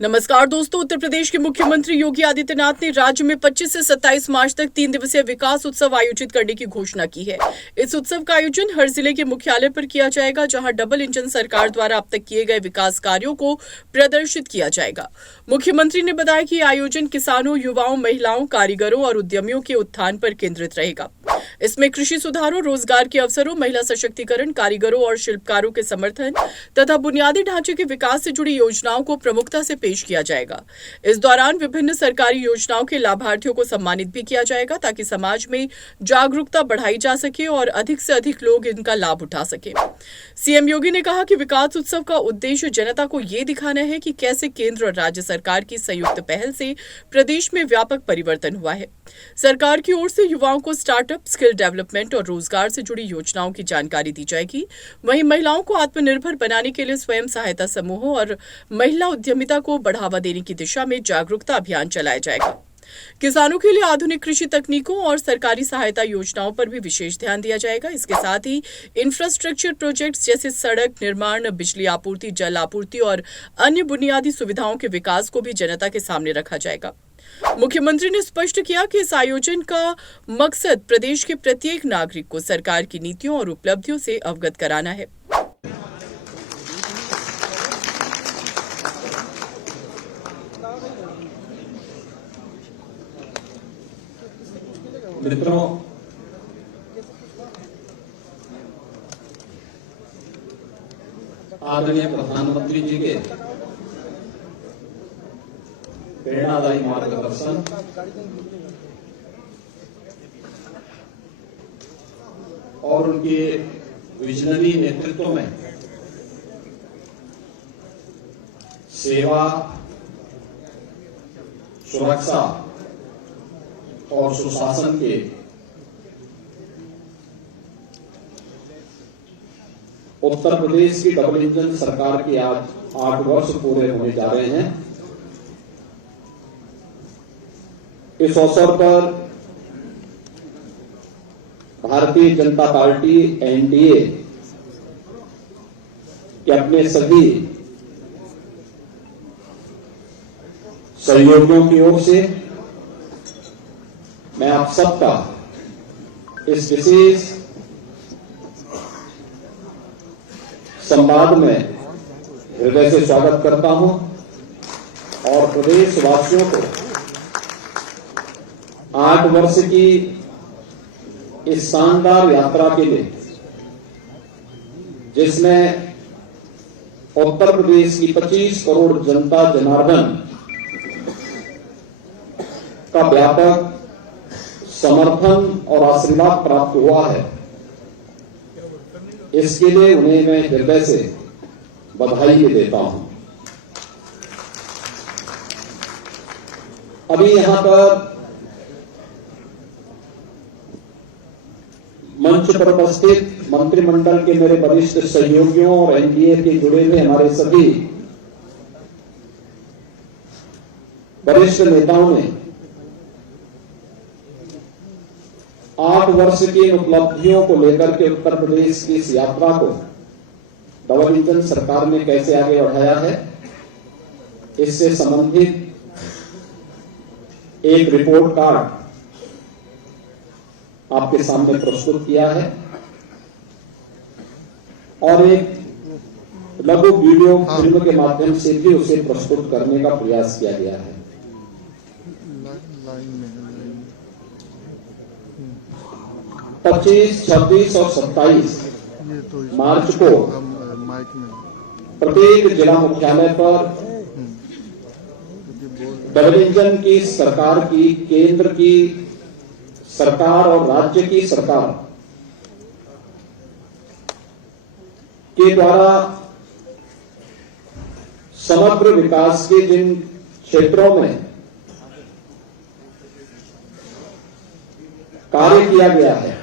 नमस्कार दोस्तों, उत्तर प्रदेश के मुख्यमंत्री योगी आदित्यनाथ ने राज्य में 25 से 27 मार्च तक 3 दिवसीय विकास उत्सव आयोजित करने की घोषणा की है। इस उत्सव का आयोजन हर जिले के मुख्यालय पर किया जाएगा, जहां डबल इंजन सरकार द्वारा अब तक किए गए विकास कार्यों को प्रदर्शित किया जाएगा। मुख्यमंत्री ने बताया कि आयोजन किसानों, युवाओं, महिलाओं, कारीगरों और उद्यमियों के उत्थान पर केंद्रित रहेगा। इसमें कृषि सुधारों, रोजगार के अवसरों, महिला सशक्तिकरण, कारीगरों और शिल्पकारों के समर्थन तथा बुनियादी ढांचे के विकास से जुड़ी योजनाओं को प्रमुखता से पेश किया जाएगा। इस दौरान विभिन्न सरकारी योजनाओं के लाभार्थियों को सम्मानित भी किया जाएगा, ताकि समाज में जागरूकता बढ़ाई जा सके और अधिक से अधिक लोग इनका लाभ उठा सके। सीएम योगी ने कहा कि विकास उत्सव का उद्देश्य जनता को ये दिखाना है कि कैसे केंद्र और राज्य सरकार की संयुक्त पहल से प्रदेश में व्यापक परिवर्तन हुआ है। सरकार की ओर से युवाओं को स्टार्टअप, स्किल डेवलपमेंट और रोजगार से जुड़ी योजनाओं की जानकारी दी जाएगी। वहीं महिलाओं को आत्मनिर्भर बनाने के लिए स्वयं सहायता समूहों और महिला उद्यमिता को बढ़ावा देने की दिशा में जागरूकता अभियान चलाया जाएगा। किसानों के लिए आधुनिक कृषि तकनीकों और सरकारी सहायता योजनाओं पर भी विशेष ध्यान दिया जाएगा। इसके साथ ही इंफ्रास्ट्रक्चर प्रोजेक्ट्स जैसे सड़क निर्माण, बिजली आपूर्ति, जल आपूर्ति और अन्य बुनियादी सुविधाओं के विकास को भी जनता के सामने रखा जाएगा। मुख्यमंत्री ने स्पष्ट किया कि इस आयोजन का मकसद प्रदेश के प्रत्येक नागरिक को सरकार की नीतियों और उपलब्धियों से अवगत कराना है। मित्रों, आदरणीय प्रधानमंत्री जी के प्रेरणादायी मार्गदर्शन और उनके विजनरी नेतृत्व में सेवा, सुरक्षा और सुशासन के उत्तर प्रदेश की डबल इंजन सरकार के आज 8 वर्ष पूरे होने जा रहे हैं। इस अवसर पर भारतीय जनता पार्टी एनडीए के अपने सभी सहयोगियों की ओर से मैं आप सबका इस विशेष संवाद में हृदय से स्वागत करता हूं और प्रदेशवासियों को 8 वर्ष की इस शानदार यात्रा के लिए, जिसमें उत्तर प्रदेश की 25 करोड़ जनता जनार्दन का व्यापक समर्थन और आशीर्वाद प्राप्त हुआ है, इसके लिए उन्हें मैं हृदय से बधाई भी देता हूं। अभी यहां पर मंच पर उपस्थित मंत्रिमंडल के मेरे वरिष्ठ सहयोगियों और एनडीए के जुड़े हुए हमारे सभी वरिष्ठ नेताओं ने 8 वर्ष की उपलब्धियों को लेकर के उत्तर प्रदेश की इस यात्रा को डबल इंजन सरकार ने कैसे आगे बढ़ाया है, इससे संबंधित एक रिपोर्ट कार्ड आपके सामने प्रस्तुत किया है और एक लघु वीडियो फिल्म के माध्यम से भी उसे प्रस्तुत करने का प्रयास किया गया है। 25, 26 और 27 मार्च को प्रत्येक जिला मुख्यालय पर डबल इंजन की सरकार की, केंद्र की सरकार और राज्य की सरकार के द्वारा समग्र विकास के जिन क्षेत्रों में कार्य किया गया है,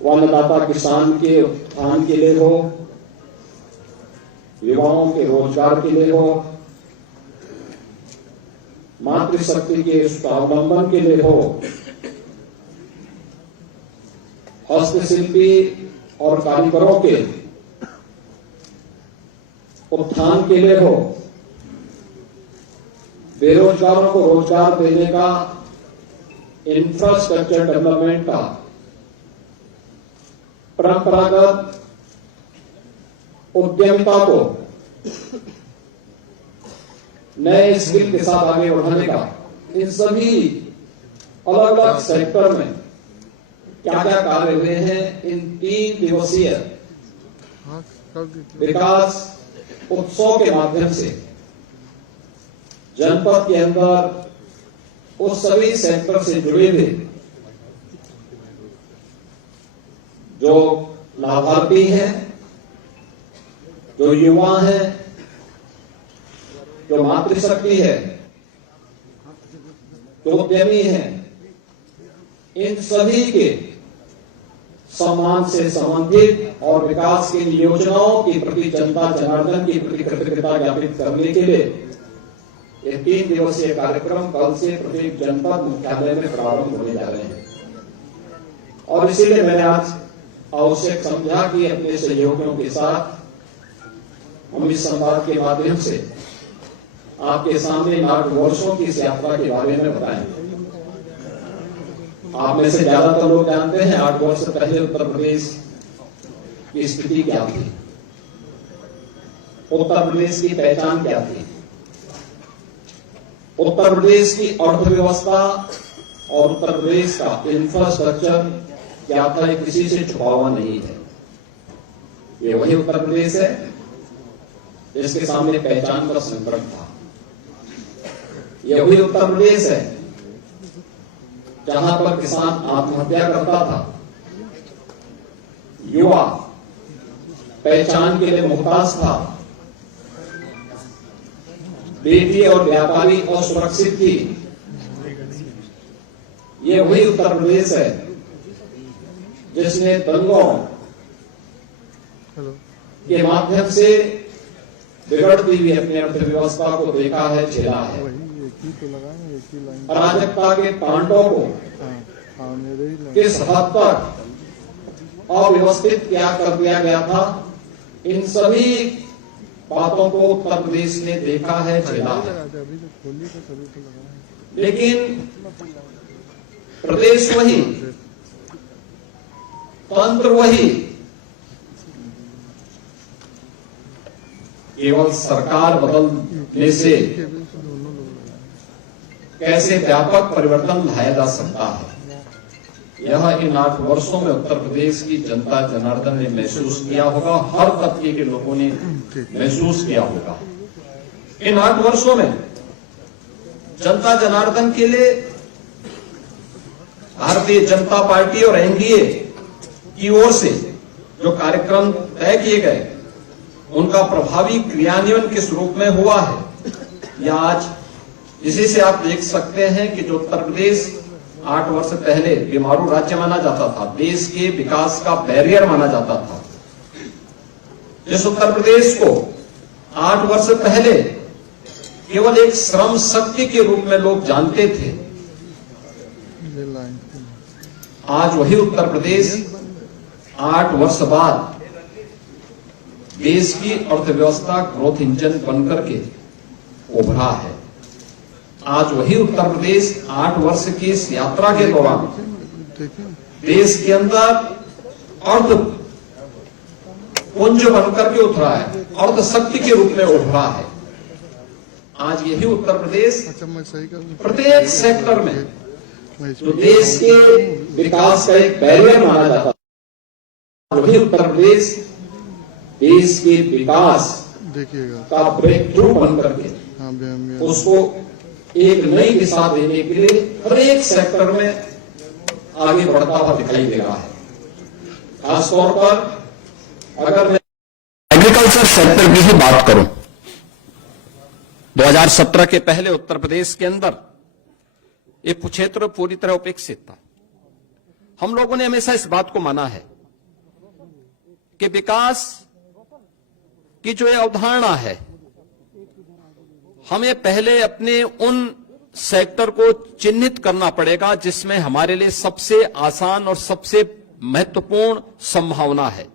वो अन्नदाता किसान के उत्थान के लिए हो, युवाओं के रोजगार के लिए हो, मातृशक्ति के स्वावलंबन के लिए हो, हस्तशिल्पी और कारीगरों के उत्थान के लिए हो, बेरोजगारों को रोजगार देने का, इंफ्रास्ट्रक्चर डेवलपमेंट का, परंपरागत उद्यमिता को नए स्किल के साथ आगे बढ़ाने का, इन सभी अलग अलग सेक्टर में क्या क्या कार्य हुए हैं, इन 3 दिवसीय विकास उत्सव के माध्यम से जनपद के अंदर उस सभी सेक्टर से जुड़े हुए जो लाभार्थी हैं, जो युवा हैं, जो मातृशक्ति है, जो उद्यमी हैं, इन सभी के सम्मान से संबंधित और विकास की योजनाओं के प्रति जनता जनार्दन की प्रति कृतज्ञता ज्ञापित करने के लिए ये 3 दिवसीय कार्यक्रम कल से प्रत्येक जनपद मुख्यालय में प्रारंभ होने जा रहे हैं। और इसीलिए मैंने आज आवश्यक समझा कि अपने सहयोगियों के साथ हम इस संवाद के माध्यम से आपके सामने 8 वर्षों की इस यात्रा के बारे में बताएं। आप में से ज्यादातर लोग जानते हैं 8 वर्ष पहले उत्तर प्रदेश की स्थिति क्या थी, उत्तर प्रदेश की पहचान क्या थी, उत्तर प्रदेश की अर्थव्यवस्था और उत्तर प्रदेश का इंफ्रास्ट्रक्चर क्या था, ये किसी से छुपा हुआ नहीं है। ये वही उत्तर प्रदेश है जिसके सामने पहचान का संकट था। ये वही उत्तर प्रदेश है जहां पर किसान आत्महत्या करता था, युवा पहचान के लिए मुहताज था, बेटी और व्यापारी असुरक्षित थी। ये वही उत्तर प्रदेश है जिसने दंगों के माध्यम से बिगड़ती हुई अपनी अर्थव्यवस्था को देखा है, झेला है। अराजकता के तांडव को किस हद तक अव्यवस्थित क्या कर दिया गया था, इन सभी बातों को उत्तर प्रदेश ने देखा है, झेला है। लेकिन प्रदेश वही, तंत्र वही, केवल सरकार बदलने से कैसे व्यापक परिवर्तन लाया जा सकता है, यह इन 8 वर्षों में उत्तर प्रदेश की जनता जनार्दन ने महसूस किया होगा, हर तबके के लोगों ने महसूस किया होगा। इन 8 वर्षों में जनता जनार्दन के लिए भारतीय जनता पार्टी और एनडीए की ओर से जो कार्यक्रम तय किए गए, उनका प्रभावी क्रियान्वयन किस रूप में हुआ है, या आज इसी से आप देख सकते हैं कि जो उत्तर प्रदेश 8 वर्ष पहले बीमारू राज्य माना जाता था, देश के विकास का बैरियर माना जाता था, जिस उत्तर प्रदेश को 8 वर्ष पहले केवल एक श्रम शक्ति के रूप में लोग जानते थे, आज वही उत्तर प्रदेश 8 वर्ष बाद देश की अर्थव्यवस्था ग्रोथ इंजन बनकर के उभरा है। आज वही उत्तर प्रदेश 8 वर्ष की इस यात्रा के दौरान देश के अंदर अर्थ पुंज बनकर के उतरा है, अर्थ शक्ति के रूप में उभरा है। आज यही उत्तर प्रदेश प्रत्येक सेक्टर में जो देश के विकास का एक बैरियर माना जाता है, वही उत्तर प्रदेश देश के विकास का ब्रेक थ्रू बनकर के उसको एक नई दिशा देने के लिए हर एक सेक्टर में आगे बढ़ता हुआ दिखाई दे रहा है। खासतौर पर अगर मैं एग्रीकल्चर सेक्टर की ही बात करूं, 2017 के पहले उत्तर प्रदेश के अंदर ये क्षेत्र पूरी तरह उपेक्षित था। हम लोगों ने हमेशा इस बात को माना है कि विकास की जो ये अवधारणा है, हमें पहले अपने उन सेक्टर को चिन्हित करना पड़ेगा जिसमें हमारे लिए सबसे आसान और सबसे महत्वपूर्ण संभावना है।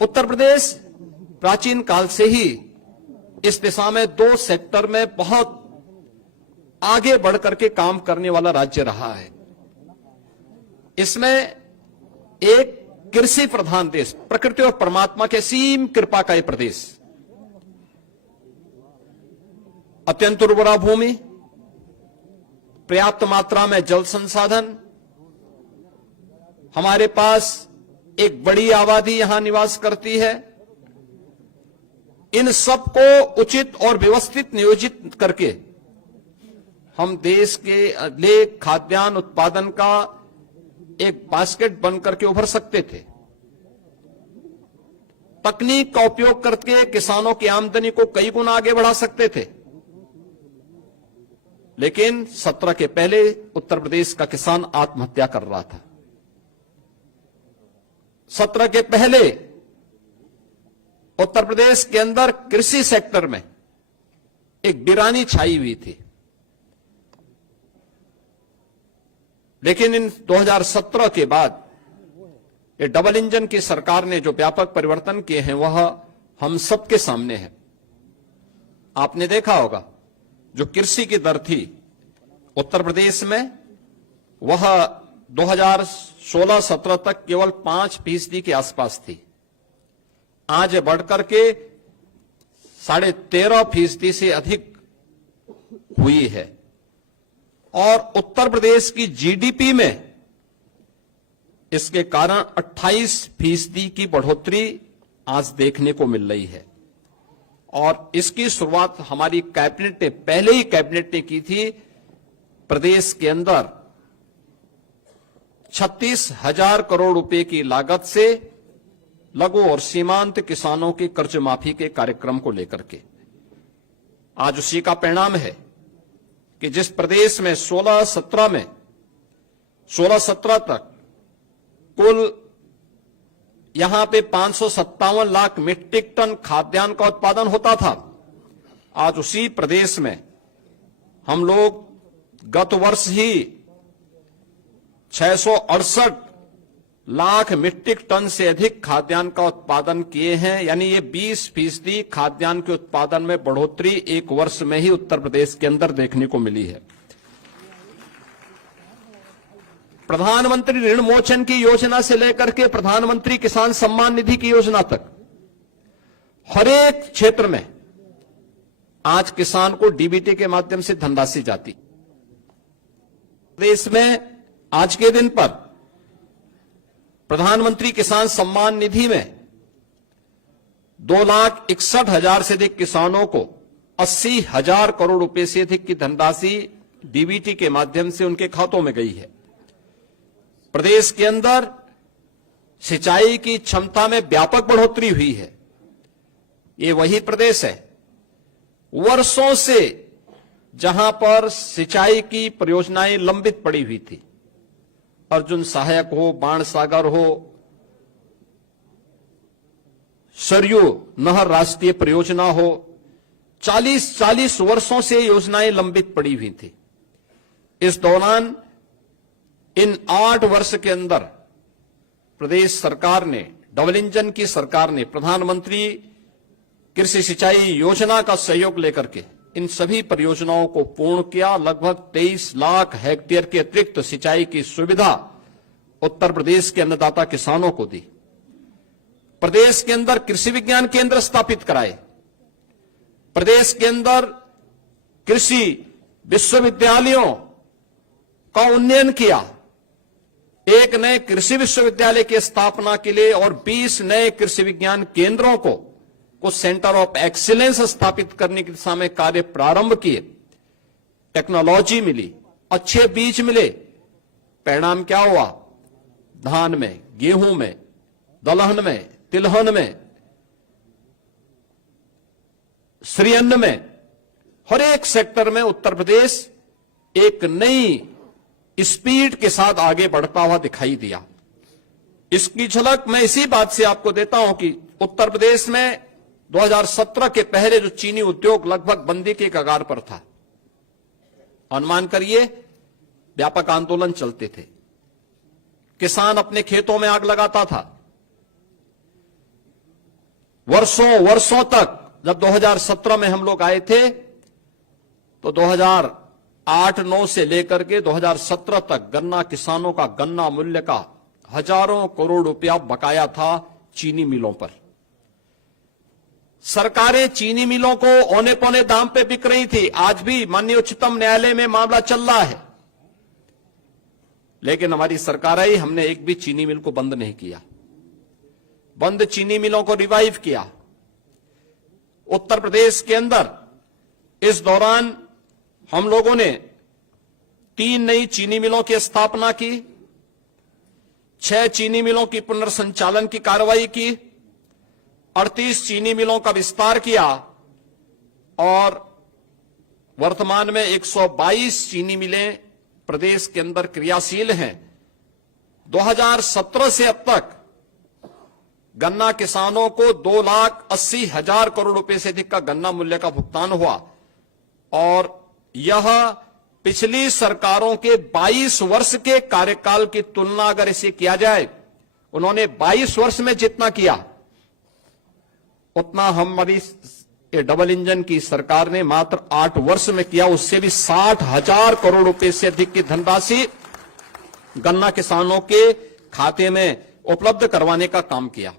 उत्तर प्रदेश प्राचीन काल से ही इस दिशा में 2 सेक्टर में बहुत आगे बढ़ करके काम करने वाला राज्य रहा है। इसमें एक कृषि प्रधान देश, प्रकृति और परमात्मा के असीम कृपा का यह प्रदेश, अत्यंत उर्वरा भूमि, पर्याप्त मात्रा में जल संसाधन, हमारे पास एक बड़ी आबादी यहां निवास करती है। इन सबको उचित और व्यवस्थित नियोजित करके हम देश के लिए खाद्यान्न उत्पादन का एक बास्केट बनकर के उभर सकते थे। तकनीक का उपयोग करके किसानों की आमदनी को कई गुना आगे बढ़ा सकते थे। लेकिन 17 के पहले उत्तर प्रदेश का किसान आत्महत्या कर रहा था। 17 के पहले उत्तर प्रदेश के अंदर कृषि सेक्टर में एक वीरानी छाई हुई थी। लेकिन इन 2017 के बाद ये डबल इंजन की सरकार ने जो व्यापक परिवर्तन किए हैं वह हम सबके सामने है। आपने देखा होगा जो कृषि की दर थी उत्तर प्रदेश में, वह 2016-17 तक केवल 5% के आसपास थी। आज बढ़कर के 13.5% से अधिक हुई है। और उत्तर प्रदेश की जीडीपी में इसके कारण 28% की बढ़ोतरी आज देखने को मिल रही है। और इसकी शुरुआत हमारी कैबिनेट ने, पहले ही कैबिनेट ने की थी। प्रदेश के अंदर 36,000 करोड़ रुपए की लागत से लघु और सीमांत किसानों की कर्ज माफी के कार्यक्रम को लेकर के आज उसी का परिणाम है कि जिस प्रदेश में 16-17 तक कुल यहां पे 557 लाख मीट्रिक टन खाद्यान्न का उत्पादन होता था, आज उसी प्रदेश में हम लोग गत वर्ष ही 668 लाख मीट्रिक टन से अधिक खाद्यान्न का उत्पादन किए हैं। यानी ये 20% खाद्यान्न के उत्पादन में बढ़ोतरी एक वर्ष में ही उत्तर प्रदेश के अंदर देखने को मिली है। प्रधानमंत्री ऋण मोचन की योजना से लेकर के प्रधानमंत्री किसान सम्मान निधि की योजना तक हर एक क्षेत्र में आज किसान को डीबीटी के माध्यम से धनराशि जाती। देश में आज के दिन पर प्रधानमंत्री किसान सम्मान निधि में 2,61,000 से अधिक किसानों को 80,000 करोड़ रुपए से अधिक की धनराशि डीबीटी के माध्यम से उनके खातों में गई है। प्रदेश के अंदर सिंचाई की क्षमता में व्यापक बढ़ोतरी हुई है। ये वही प्रदेश है वर्षों से जहां पर सिंचाई की परियोजनाएं लंबित पड़ी हुई थी। अर्जुन सहायक हो, बाणसागर हो, सरयू नहर राष्ट्रीय परियोजना हो, 40 वर्षों से योजनाएं लंबित पड़ी हुई थी। इस दौरान इन 8 वर्ष के अंदर प्रदेश सरकार ने, डबल इंजन की सरकार ने प्रधानमंत्री कृषि सिंचाई योजना का सहयोग लेकर के इन सभी परियोजनाओं को पूर्ण किया। लगभग 23 लाख हेक्टेयर के अतिरिक्त सिंचाई की सुविधा उत्तर प्रदेश के अन्नदाता किसानों को दी। प्रदेश के अंदर कृषि विज्ञान केंद्र स्थापित कराए। प्रदेश के अंदर कृषि विश्वविद्यालयों का उन्नयन किया। एक नए कृषि विश्वविद्यालय की स्थापना के लिए और 20 नए कृषि विज्ञान केंद्रों को कुछ सेंटर ऑफ एक्सीलेंस स्थापित करने की दिशा में कार्य प्रारंभ किए। टेक्नोलॉजी मिली, अच्छे बीज मिले। परिणाम क्या हुआ? धान में, गेहूं में, दलहन में, तिलहन में, श्रीअन्न में, हर एक सेक्टर में उत्तर प्रदेश एक नई स्पीड के साथ आगे बढ़ता हुआ दिखाई दिया। इसकी झलक मैं इसी बात से आपको देता हूं कि उत्तर प्रदेश में 2017 के पहले जो चीनी उद्योग लगभग बंदी के कगार पर था, अनुमान करिए व्यापक आंदोलन चलते थे, किसान अपने खेतों में आग लगाता था, वर्षों तक जब 2017 में हम लोग आए थे तो 2008-9 से लेकर के 2017 तक गन्ना किसानों का गन्ना मूल्य का हजारों करोड़ रुपया बकाया था चीनी मिलों पर। सरकारें चीनी मिलों को औने पौने दाम पे बिक रही थी। आज भी माननीय उच्चतम न्यायालय में मामला चल रहा है, लेकिन हमारी सरकार आई, हमने एक भी चीनी मिल को बंद नहीं किया। बंद चीनी मिलों को रिवाइव किया। उत्तर प्रदेश के अंदर इस दौरान हम लोगों ने 3 नई चीनी मिलों की स्थापना की, 6 चीनी मिलों की पुनर्संचालन की कार्रवाई की, 38 चीनी मिलों का विस्तार किया और वर्तमान में 122 चीनी मिलें प्रदेश के अंदर क्रियाशील हैं। 2017 से अब तक गन्ना किसानों को 2,80,000 करोड़ रुपए से अधिक का गन्ना मूल्य का भुगतान हुआ और यह पिछली सरकारों के 22 वर्ष के कार्यकाल की तुलना अगर इसे किया जाए, उन्होंने 22 वर्ष में जितना किया उतना हमारी डबल इंजन की सरकार ने मात्र 8 वर्ष में किया। उससे भी 60,000 करोड़ रुपए से अधिक की धनराशि गन्ना किसानों के खाते में उपलब्ध करवाने का काम किया।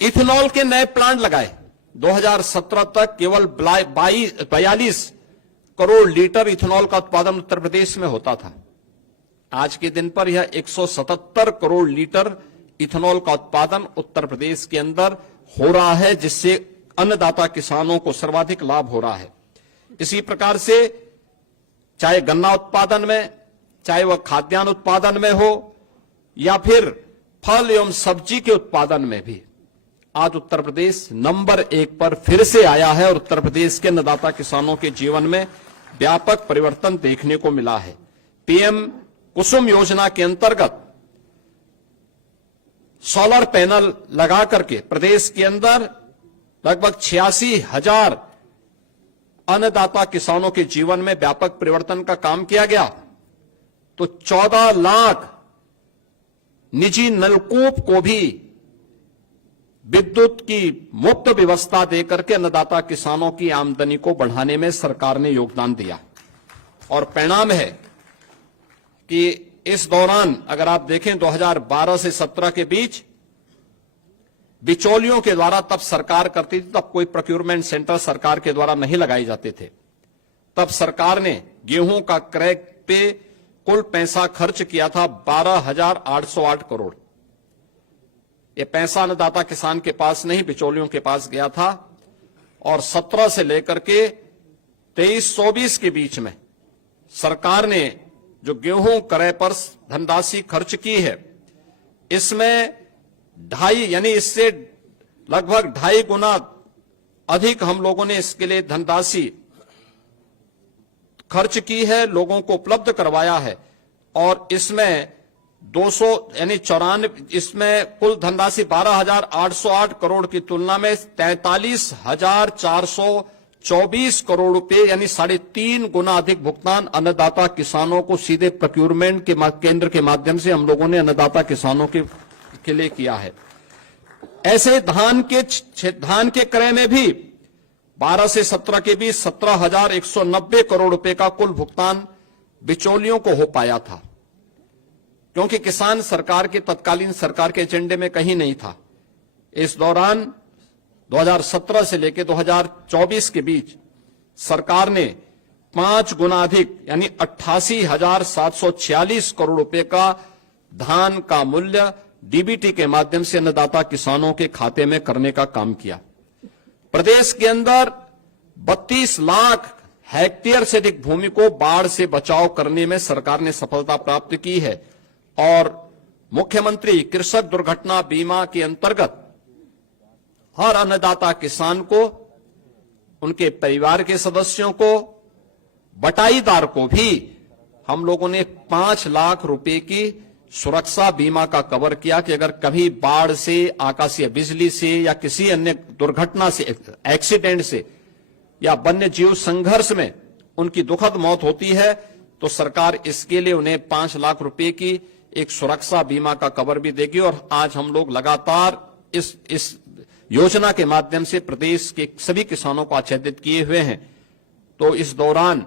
इथेनॉल के नए प्लांट लगाए। 2017 तक केवल 42 करोड़ लीटर इथेनॉल का उत्पादन उत्तर प्रदेश में होता था। आज के दिन पर यह 177 करोड़ लीटर इथेनॉल का उत्पादन उत्तर प्रदेश के अंदर हो रहा है, जिससे अन्नदाता किसानों को सर्वाधिक लाभ हो रहा है। इसी प्रकार से चाहे गन्ना उत्पादन में, चाहे वह खाद्यान्न उत्पादन में हो या फिर फल एवं सब्जी के उत्पादन में भी आज उत्तर प्रदेश नंबर 1 पर फिर से आया है और उत्तर प्रदेश के अन्नदाता किसानों के जीवन में व्यापक परिवर्तन देखने को मिला है। पीएम कुसुम योजना के अंतर्गत सोलर पैनल लगा करके प्रदेश के अंदर लगभग 86,000 अन्नदाता किसानों के जीवन में व्यापक परिवर्तन का काम किया गया। तो 14 लाख निजी नलकूप को भी विद्युत की मुफ्त व्यवस्था देकर के अन्नदाता किसानों की आमदनी को बढ़ाने में सरकार ने योगदान दिया और परिणाम है कि इस दौरान अगर आप देखें 2012 से 17 के बीच बिचौलियों के द्वारा तब सरकार करती थी, तब कोई प्रोक्योरमेंट सेंटर सरकार के द्वारा नहीं लगाए जाते थे। तब सरकार ने गेहूं का क्रय पे कुल पैसा खर्च किया था 12,808 करोड़। यह पैसा अन्नदाता किसान के पास नहीं, बिचौलियों के पास गया था और 17 से लेकर के 23-24 के बीच में सरकार ने जो गेहूं क्रय पर धनराशि खर्च की है, इसमें 2.5 यानी इससे लगभग 2.5 गुना अधिक हम लोगों ने इसके लिए धनराशि खर्च की है, लोगों को उपलब्ध करवाया है और इसमें 200 यानी 94 इसमें कुल धनराशि 12,808 करोड़ की तुलना में 43,424 करोड़ रुपए यानी 3.5 गुना अधिक भुगतान अन्नदाता किसानों को सीधे प्रोक्योरमेंट के केंद्र के माध्यम से हम लोगों ने अन्नदाता किसानों के लिए किया है। ऐसे धान के क्रय में भी 12 से 17 के बीच 17,190 करोड़ रुपए का कुल भुगतान बिचौलियों को हो पाया था, क्योंकि किसान सरकार के तत्कालीन सरकार के एजेंडे में कहीं नहीं था। इस दौरान 2017 से लेकर 2024 के बीच सरकार ने 5 गुना अधिक यानी 88,746 करोड़ रुपए का धान का मूल्य डीबीटी के माध्यम से अन्नदाता किसानों के खाते में करने का काम किया। प्रदेश के अंदर 32 लाख हेक्टेयर से अधिक भूमि को बाढ़ से बचाव करने में सरकार ने सफलता प्राप्त की है और मुख्यमंत्री कृषक दुर्घटना बीमा के अंतर्गत हर अन्नदाता किसान को, उनके परिवार के सदस्यों को, बटाईदार को भी हम लोगों ने 5 लाख रुपए की सुरक्षा बीमा का कवर किया कि अगर कभी बाढ़ से, आकाशीय बिजली से या किसी अन्य दुर्घटना से, एक्सीडेंट से या वन्य जीव संघर्ष में उनकी दुखद मौत होती है तो सरकार इसके लिए उन्हें 5 लाख रुपए की एक सुरक्षा बीमा का कवर भी देगी। और आज हम लोग लगातार इस योजना के माध्यम से प्रदेश के सभी किसानों को आच्छादित किए हुए हैं। तो इस दौरान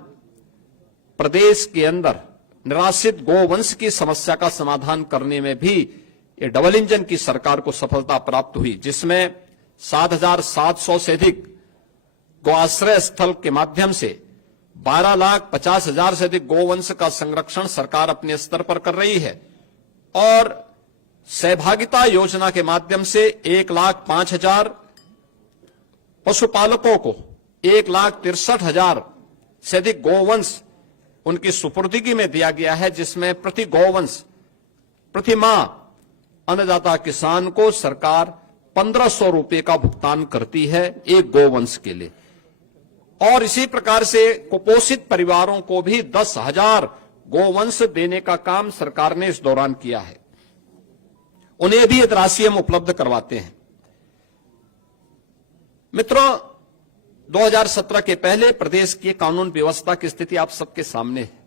प्रदेश के अंदर निराश्रित गोवंश की समस्या का समाधान करने में भी ये डबल इंजन की सरकार को सफलता प्राप्त हुई, जिसमें 7,700 से अधिक गौआश्रय स्थल के माध्यम से 12,50,000 से अधिक गोवंश का संरक्षण सरकार अपने स्तर पर कर रही है और सहभागिता योजना के माध्यम से 1,05,000 पशुपालकों को 1,63,000 से अधिक गोवंश उनकी सुपुर्दगी में दिया गया है, जिसमें प्रति गोवंश प्रति माह अन्नदाता किसान को सरकार 1,500 रुपए का भुगतान करती है एक गोवंश के लिए। और इसी प्रकार से कुपोषित परिवारों को भी 10,000 गोवंश देने का काम सरकार ने इस दौरान किया है। उन्हें भी राशि हम उपलब्ध करवाते हैं। मित्रों, 2017 के पहले प्रदेश की कानून व्यवस्था की स्थिति आप सबके सामने है।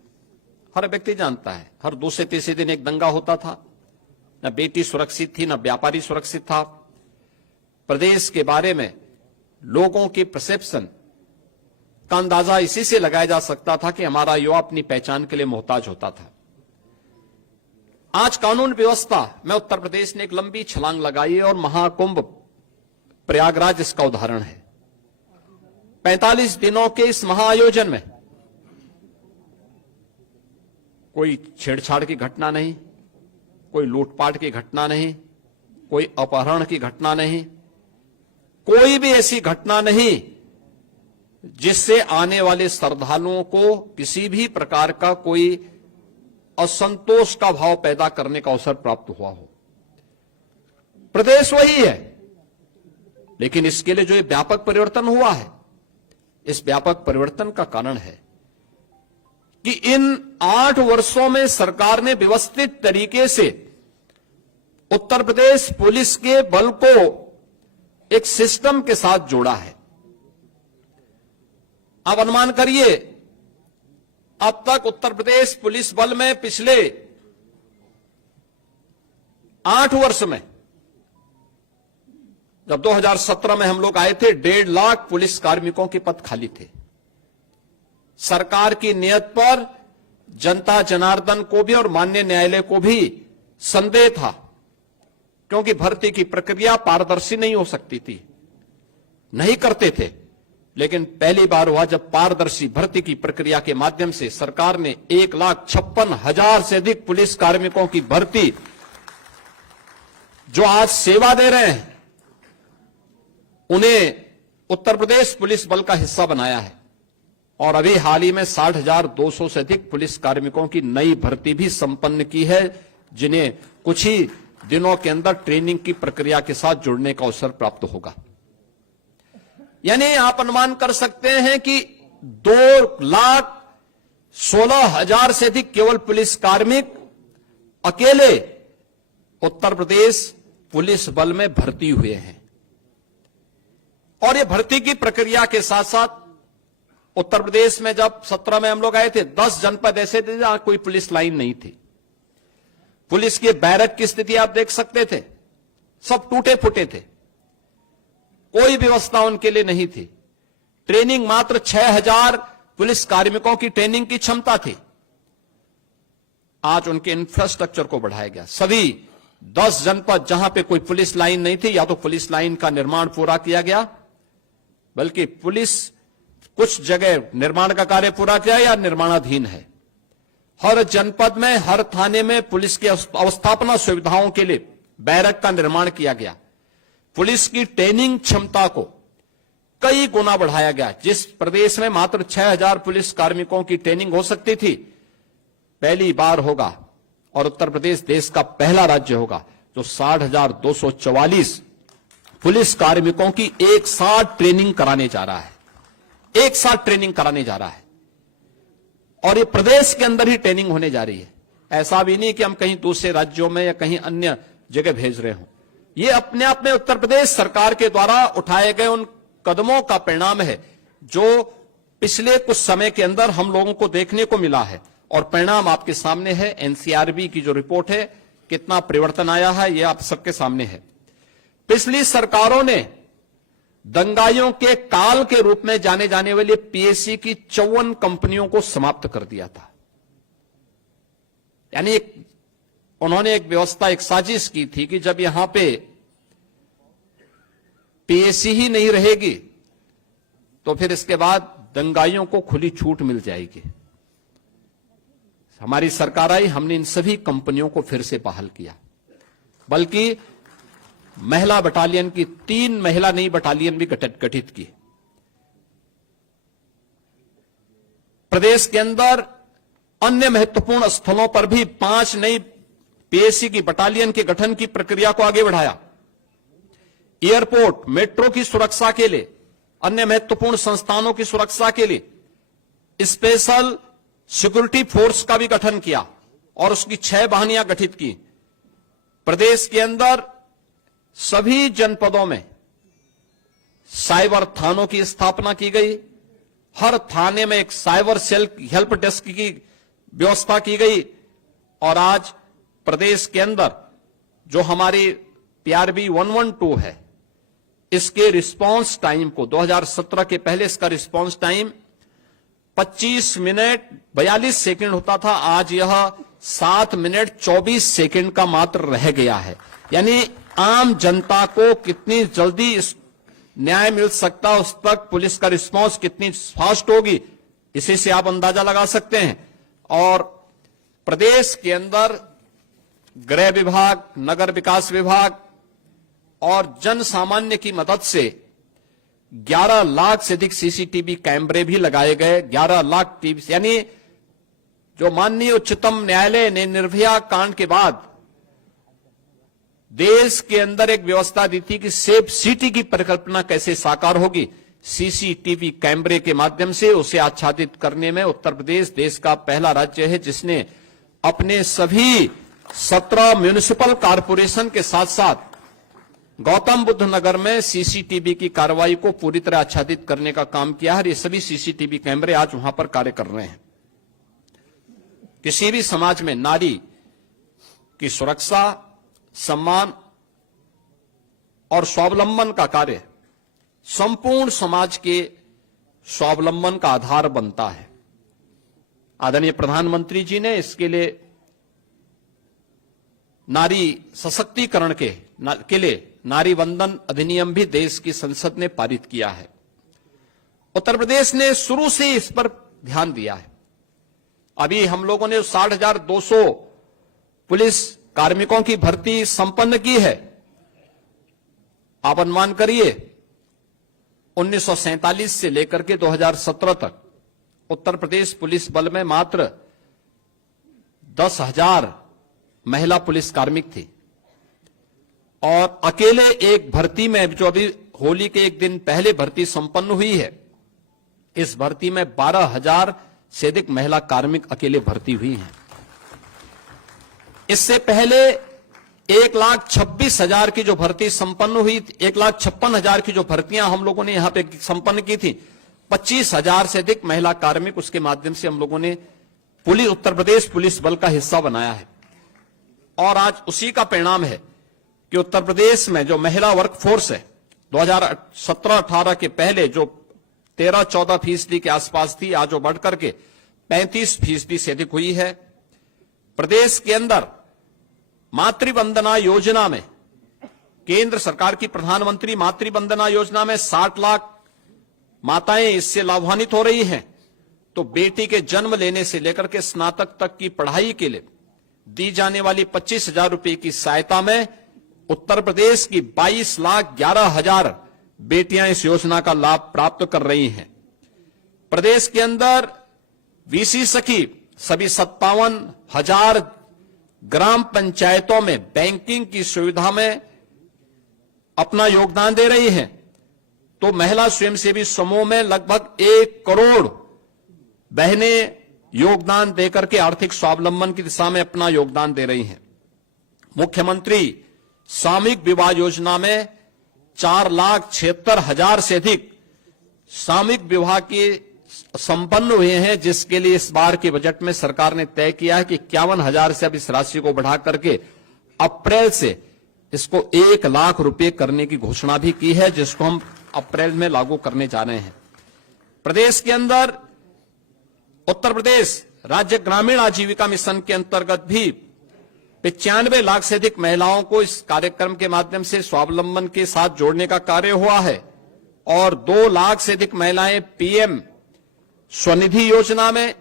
हर व्यक्ति जानता है, हर दूसरे तीसरे दिन एक दंगा होता था, न बेटी सुरक्षित थी, न व्यापारी सुरक्षित था। प्रदेश के बारे में लोगों की परसेप्शन का अंदाजा इसी से लगाया जा सकता था कि हमारा युवा अपनी पहचान के लिए मोहताज होता था। आज कानून व्यवस्था में उत्तर प्रदेश ने एक लंबी छलांग लगाई है और महाकुंभ प्रयागराज इसका उदाहरण है। 45 दिनों के इस महाआयोजन में कोई छेड़छाड़ की घटना नहीं, कोई लूटपाट की घटना नहीं, कोई अपहरण की घटना नहीं, कोई भी ऐसी घटना नहीं जिससे आने वाले श्रद्धालुओं को किसी भी प्रकार का कोई असंतोष का भाव पैदा करने का अवसर प्राप्त हुआ हो। प्रदेश वही है, लेकिन इसके लिए जो व्यापक परिवर्तन हुआ है, इस व्यापक परिवर्तन का कारण है कि इन 8 वर्षों में सरकार ने व्यवस्थित तरीके से उत्तर प्रदेश पुलिस के बल को एक सिस्टम के साथ जोड़ा है। आप अनुमान करिए, अब तक उत्तर प्रदेश पुलिस बल में पिछले 8 वर्ष में, जब 2017 में हम लोग आए थे, 1.5 लाख पुलिस कार्मिकों के पद खाली थे। सरकार की नियत पर जनता जनार्दन को भी और माननीय न्यायालय को भी संदेह था, क्योंकि भर्ती की प्रक्रिया पारदर्शी नहीं हो सकती थी, नहीं करते थे। लेकिन पहली बार हुआ जब पारदर्शी भर्ती की प्रक्रिया के माध्यम से सरकार ने 1,56,000 से अधिक पुलिस कार्मिकों की भर्ती, जो आज सेवा दे रहे हैं, उन्हें उत्तर प्रदेश पुलिस बल का हिस्सा बनाया है। और अभी हाल ही में 60,200 से अधिक पुलिस कार्मिकों की नई भर्ती भी संपन्न की है, जिन्हें कुछ ही दिनों के अंदर ट्रेनिंग की प्रक्रिया के साथ जुड़ने का अवसर प्राप्त होगा। यानी आप अनुमान कर सकते हैं कि 2,16,000 से अधिक केवल पुलिस कार्मिक अकेले उत्तर प्रदेश पुलिस बल में भर्ती हुए हैं। और ये भर्ती की प्रक्रिया के साथ साथ उत्तर प्रदेश में जब 17 में हम लोग आए थे, 10 जनपद ऐसे थे जहां कोई पुलिस लाइन नहीं थी। पुलिस के बैरक की स्थिति आप देख सकते थे, सब टूटे फूटे थे, कोई व्यवस्था उनके लिए नहीं थी। ट्रेनिंग मात्र 6,000 पुलिस कार्मिकों की ट्रेनिंग की क्षमता थी। आज उनके इंफ्रास्ट्रक्चर को बढ़ाया गया। सभी 10 जनपद जहां पे कोई पुलिस लाइन नहीं थी, या तो पुलिस लाइन का निर्माण पूरा किया गया, बल्कि पुलिस कुछ जगह निर्माण का कार्य पूरा किया या निर्माणाधीन है। हर जनपद में, हर थाने में पुलिस की अवस्थापना सुविधाओं के लिए बैरक का निर्माण किया गया। पुलिस की ट्रेनिंग क्षमता को कई गुना बढ़ाया गया। जिस प्रदेश में मात्र 6,000 पुलिस कार्मिकों की ट्रेनिंग हो सकती थी, पहली बार होगा और उत्तर प्रदेश देश का पहला राज्य होगा जो 60,244 पुलिस कार्मिकों की एक साथ ट्रेनिंग कराने जा रहा है। एक साथ ट्रेनिंग कराने जा रहा है, और ये प्रदेश के अंदर ही ट्रेनिंग होने जा रही है। ऐसा भी नहीं कि हम कहीं दूसरे राज्यों में या कहीं अन्य जगह भेज रहे हों। ये अपने आप में उत्तर प्रदेश सरकार के द्वारा उठाए गए उन कदमों का परिणाम है जो पिछले कुछ समय के अंदर हम लोगों को देखने को मिला है, और परिणाम आपके सामने है। एनसीआरबी की जो रिपोर्ट है, कितना परिवर्तन आया है, यह आप सबके सामने है। पिछली सरकारों ने दंगाइयों के काल के रूप में जाने जाने वाली पीएससी की 54 कंपनियों को समाप्त कर दिया था। यानी उन्होंने एक व्यवस्था, एक साजिश की थी कि जब यहां पे पीएससी ही नहीं रहेगी तो फिर इसके बाद दंगाइयों को खुली छूट मिल जाएगी। हमारी सरकार आई, हमने इन सभी कंपनियों को फिर से बहाल किया, बल्कि महिला बटालियन की 3 महिला नई बटालियन भी गठित की। प्रदेश के अंदर अन्य महत्वपूर्ण स्थलों पर भी 5 नई पीएससी की बटालियन के गठन की प्रक्रिया को आगे बढ़ाया। एयरपोर्ट, मेट्रो की सुरक्षा के लिए, अन्य महत्वपूर्ण संस्थानों की सुरक्षा के लिए स्पेशल सिक्योरिटी फोर्स का भी गठन किया और उसकी 6 वाहिनियां गठित की। प्रदेश के अंदर सभी जनपदों में साइबर थानों की स्थापना की गई। हर थाने में एक साइबर सेल हेल्प डेस्क की व्यवस्था की गई और आज प्रदेश के अंदर जो हमारी PRB 112 है, इसके रिस्पांस टाइम को 2017 के पहले इसका रिस्पांस टाइम 25 मिनट 42 सेकंड होता था, आज यह 7 मिनट 24 सेकंड का मात्र रह गया है। यानी आम जनता को कितनी जल्दी न्याय मिल सकता है, उस तक पुलिस का रिस्पांस कितनी फास्ट होगी, इसी से आप अंदाजा लगा सकते हैं। और प्रदेश के अंदर गृह विभाग, नगर विकास विभाग और जन सामान्य की मदद से 11 लाख से अधिक सीसीटीवी कैमरे भी लगाए गए। 11 लाख टीवी, यानी जो माननीय उच्चतम न्यायालय ने निर्भया कांड के बाद देश के अंदर एक व्यवस्था दी थी कि सेफ सिटी की परिकल्पना कैसे साकार होगी, सीसीटीवी कैमरे के माध्यम से उसे आच्छादित करने में उत्तर प्रदेश देश का पहला राज्य है जिसने अपने सभी 17 म्युनिसिपल कॉरपोरेशन के साथ साथ गौतम बुद्ध नगर में सीसीटीवी की कार्रवाई को पूरी तरह आच्छादित करने का काम किया है। ये सभी सीसीटीवी कैमरे आज वहां पर कार्य कर रहे हैं। किसी भी समाज में नारी की सुरक्षा, सम्मान और स्वावलंबन का कार्य संपूर्ण समाज के स्वावलंबन का आधार बनता है। आदरणीय प्रधानमंत्री जी ने इसके लिए नारी सशक्तिकरण के लिए नारी वंदन अधिनियम भी देश की संसद ने पारित किया है। उत्तर प्रदेश ने शुरू से इस पर ध्यान दिया है। अभी हम लोगों ने 60,200 पुलिस कार्मिकों की भर्ती संपन्न की है। आप अनुमान करिए 1947 से लेकर के 2017 तक उत्तर प्रदेश पुलिस बल में मात्र 10,000 महिला पुलिस कार्मिक थी और अकेले एक भर्ती में जो अभी होली के एक दिन पहले भर्ती संपन्न हुई है, इस भर्ती में 12,000 से अधिक महिला कार्मिक अकेले भर्ती हुई हैं। इससे पहले 1,26,000 की जो भर्ती संपन्न हुई, 1,56,000 की जो भर्तियां हम लोगों ने यहां पे संपन्न की थी, 25,000 से अधिक महिला कार्मिक उसके माध्यम से हम लोगों ने उत्तर प्रदेश पुलिस बल का हिस्सा बनाया है। और आज उसी का परिणाम है कि उत्तर प्रदेश में जो महिला वर्कफोर्स है 2017-18 के पहले जो 13-14% के आसपास थी, आज वो बढ़कर के 35% से अधिक हुई है। प्रदेश के अंदर मातृवंदना योजना में, केंद्र सरकार की प्रधानमंत्री मातृवंदना योजना में 60 लाख माताएं इससे लाभान्वित हो रही हैं। तो बेटी के जन्म लेने से लेकर के स्नातक तक की पढ़ाई के लिए दी जाने वाली 25,000 रुपए की सहायता में उत्तर प्रदेश की 22,11,000 बेटियां इस योजना का लाभ प्राप्त कर रही हैं। प्रदेश के अंदर वीसी सखी सभी 57,000 ग्राम पंचायतों में बैंकिंग की सुविधा में अपना योगदान दे रही हैं। तो महिला स्वयंसेवी समूह में लगभग 1 करोड़ बहनें योगदान देकर के आर्थिक स्वावलंबन की दिशा में अपना योगदान दे रही हैं। मुख्यमंत्री सामूहिक विवाह योजना में 4,76,000 से अधिक सामूहिक विवाह के संपन्न हुए हैं, जिसके लिए इस बार के बजट में सरकार ने तय किया है कि 51,000 से अब इस राशि को बढ़ा करके अप्रैल से इसको 1 लाख रुपए करने की घोषणा भी की है, जिसको हम अप्रैल में लागू करने जा रहे हैं। प्रदेश के अंदर उत्तर प्रदेश राज्य ग्रामीण आजीविका मिशन के अंतर्गत भी 95 लाख से अधिक महिलाओं को इस कार्यक्रम के माध्यम से स्वावलंबन के साथ जोड़ने का कार्य हुआ है और 2 लाख से अधिक महिलाएं पीएम स्वनिधि योजना में,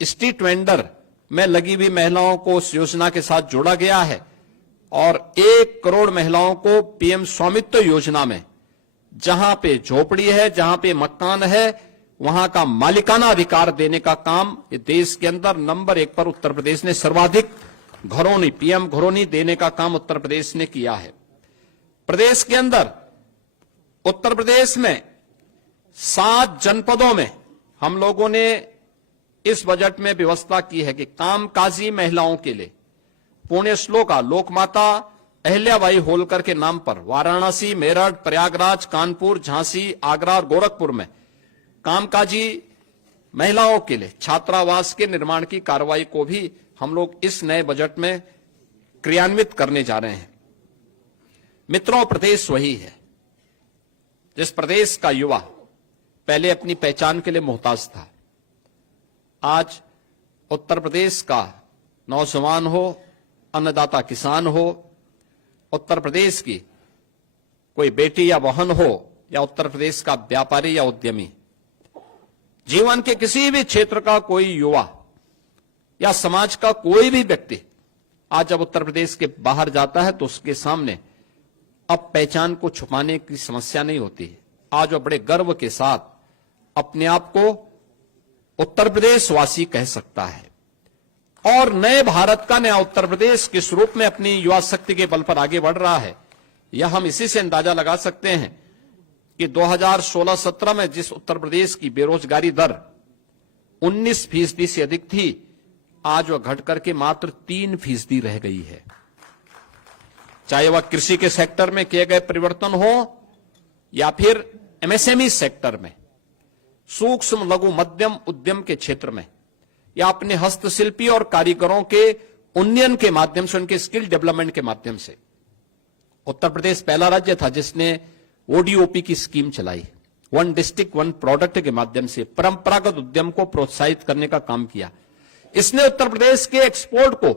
स्ट्रीट वेंडर में लगी हुई महिलाओं को उस योजना के साथ जोड़ा गया है और 1 करोड़ महिलाओं को पीएम स्वामित्व योजना में, जहां पे झोपड़ी है, जहां पे मकान है, वहां का मालिकाना अधिकार देने का काम ये देश के अंदर नंबर 1 पर उत्तर प्रदेश ने सर्वाधिक घरौनी, पीएम घरौनी देने का काम उत्तर प्रदेश ने किया है। प्रदेश के अंदर उत्तर प्रदेश में 7 जनपदों में हम लोगों ने इस बजट में व्यवस्था की है कि कामकाजी महिलाओं के लिए पुण्यश्लोका लोकमाता अहिल्याबाई होलकर के नाम पर वाराणसी, मेरठ, प्रयागराज, कानपुर, झांसी, आगरा और गोरखपुर में कामकाजी महिलाओं के लिए छात्रावास के निर्माण की कार्रवाई को भी हम लोग इस नए बजट में क्रियान्वित करने जा रहे हैं। मित्रों, प्रदेश वही है जिस प्रदेश का युवा पहले अपनी पहचान के लिए मोहताज था। आज उत्तर प्रदेश का नौजवान हो, अन्नदाता किसान हो, उत्तर प्रदेश की कोई बेटी या बहन हो या उत्तर प्रदेश का व्यापारी या उद्यमी, जीवन के किसी भी क्षेत्र का कोई युवा या समाज का कोई भी व्यक्ति आज जब उत्तर प्रदेश के बाहर जाता है तो उसके सामने अब पहचान को छुपाने की समस्या नहीं होती है। आज वो बड़े गर्व के साथ अपने आप को उत्तर प्रदेश वासी कह सकता है और नए भारत का नया उत्तर प्रदेश किस रूप में अपनी युवा शक्ति के बल पर आगे बढ़ रहा है, यह हम इसी से अंदाजा लगा सकते हैं कि 2016-17 में जिस उत्तर प्रदेश की बेरोजगारी दर 19% से अधिक थी, आज वह घट करके मात्र 3% रह गई है। चाहे वह कृषि के सेक्टर में किए गए परिवर्तन हो या फिर एमएसएमई सेक्टर में, सूक्ष्म लघु मध्यम उद्यम के क्षेत्र में, या अपने हस्तशिल्पी और कारीगरों के उन्नयन के माध्यम से, उनके स्किल डेवलपमेंट के माध्यम से। उत्तर प्रदेश पहला राज्य था जिसने ओडीओपी की स्कीम चलाई, 1 डिस्ट्रिक्ट 1 प्रोडक्ट के माध्यम से परंपरागत उद्यम को प्रोत्साहित करने का काम किया। इसने उत्तर प्रदेश के एक्सपोर्ट को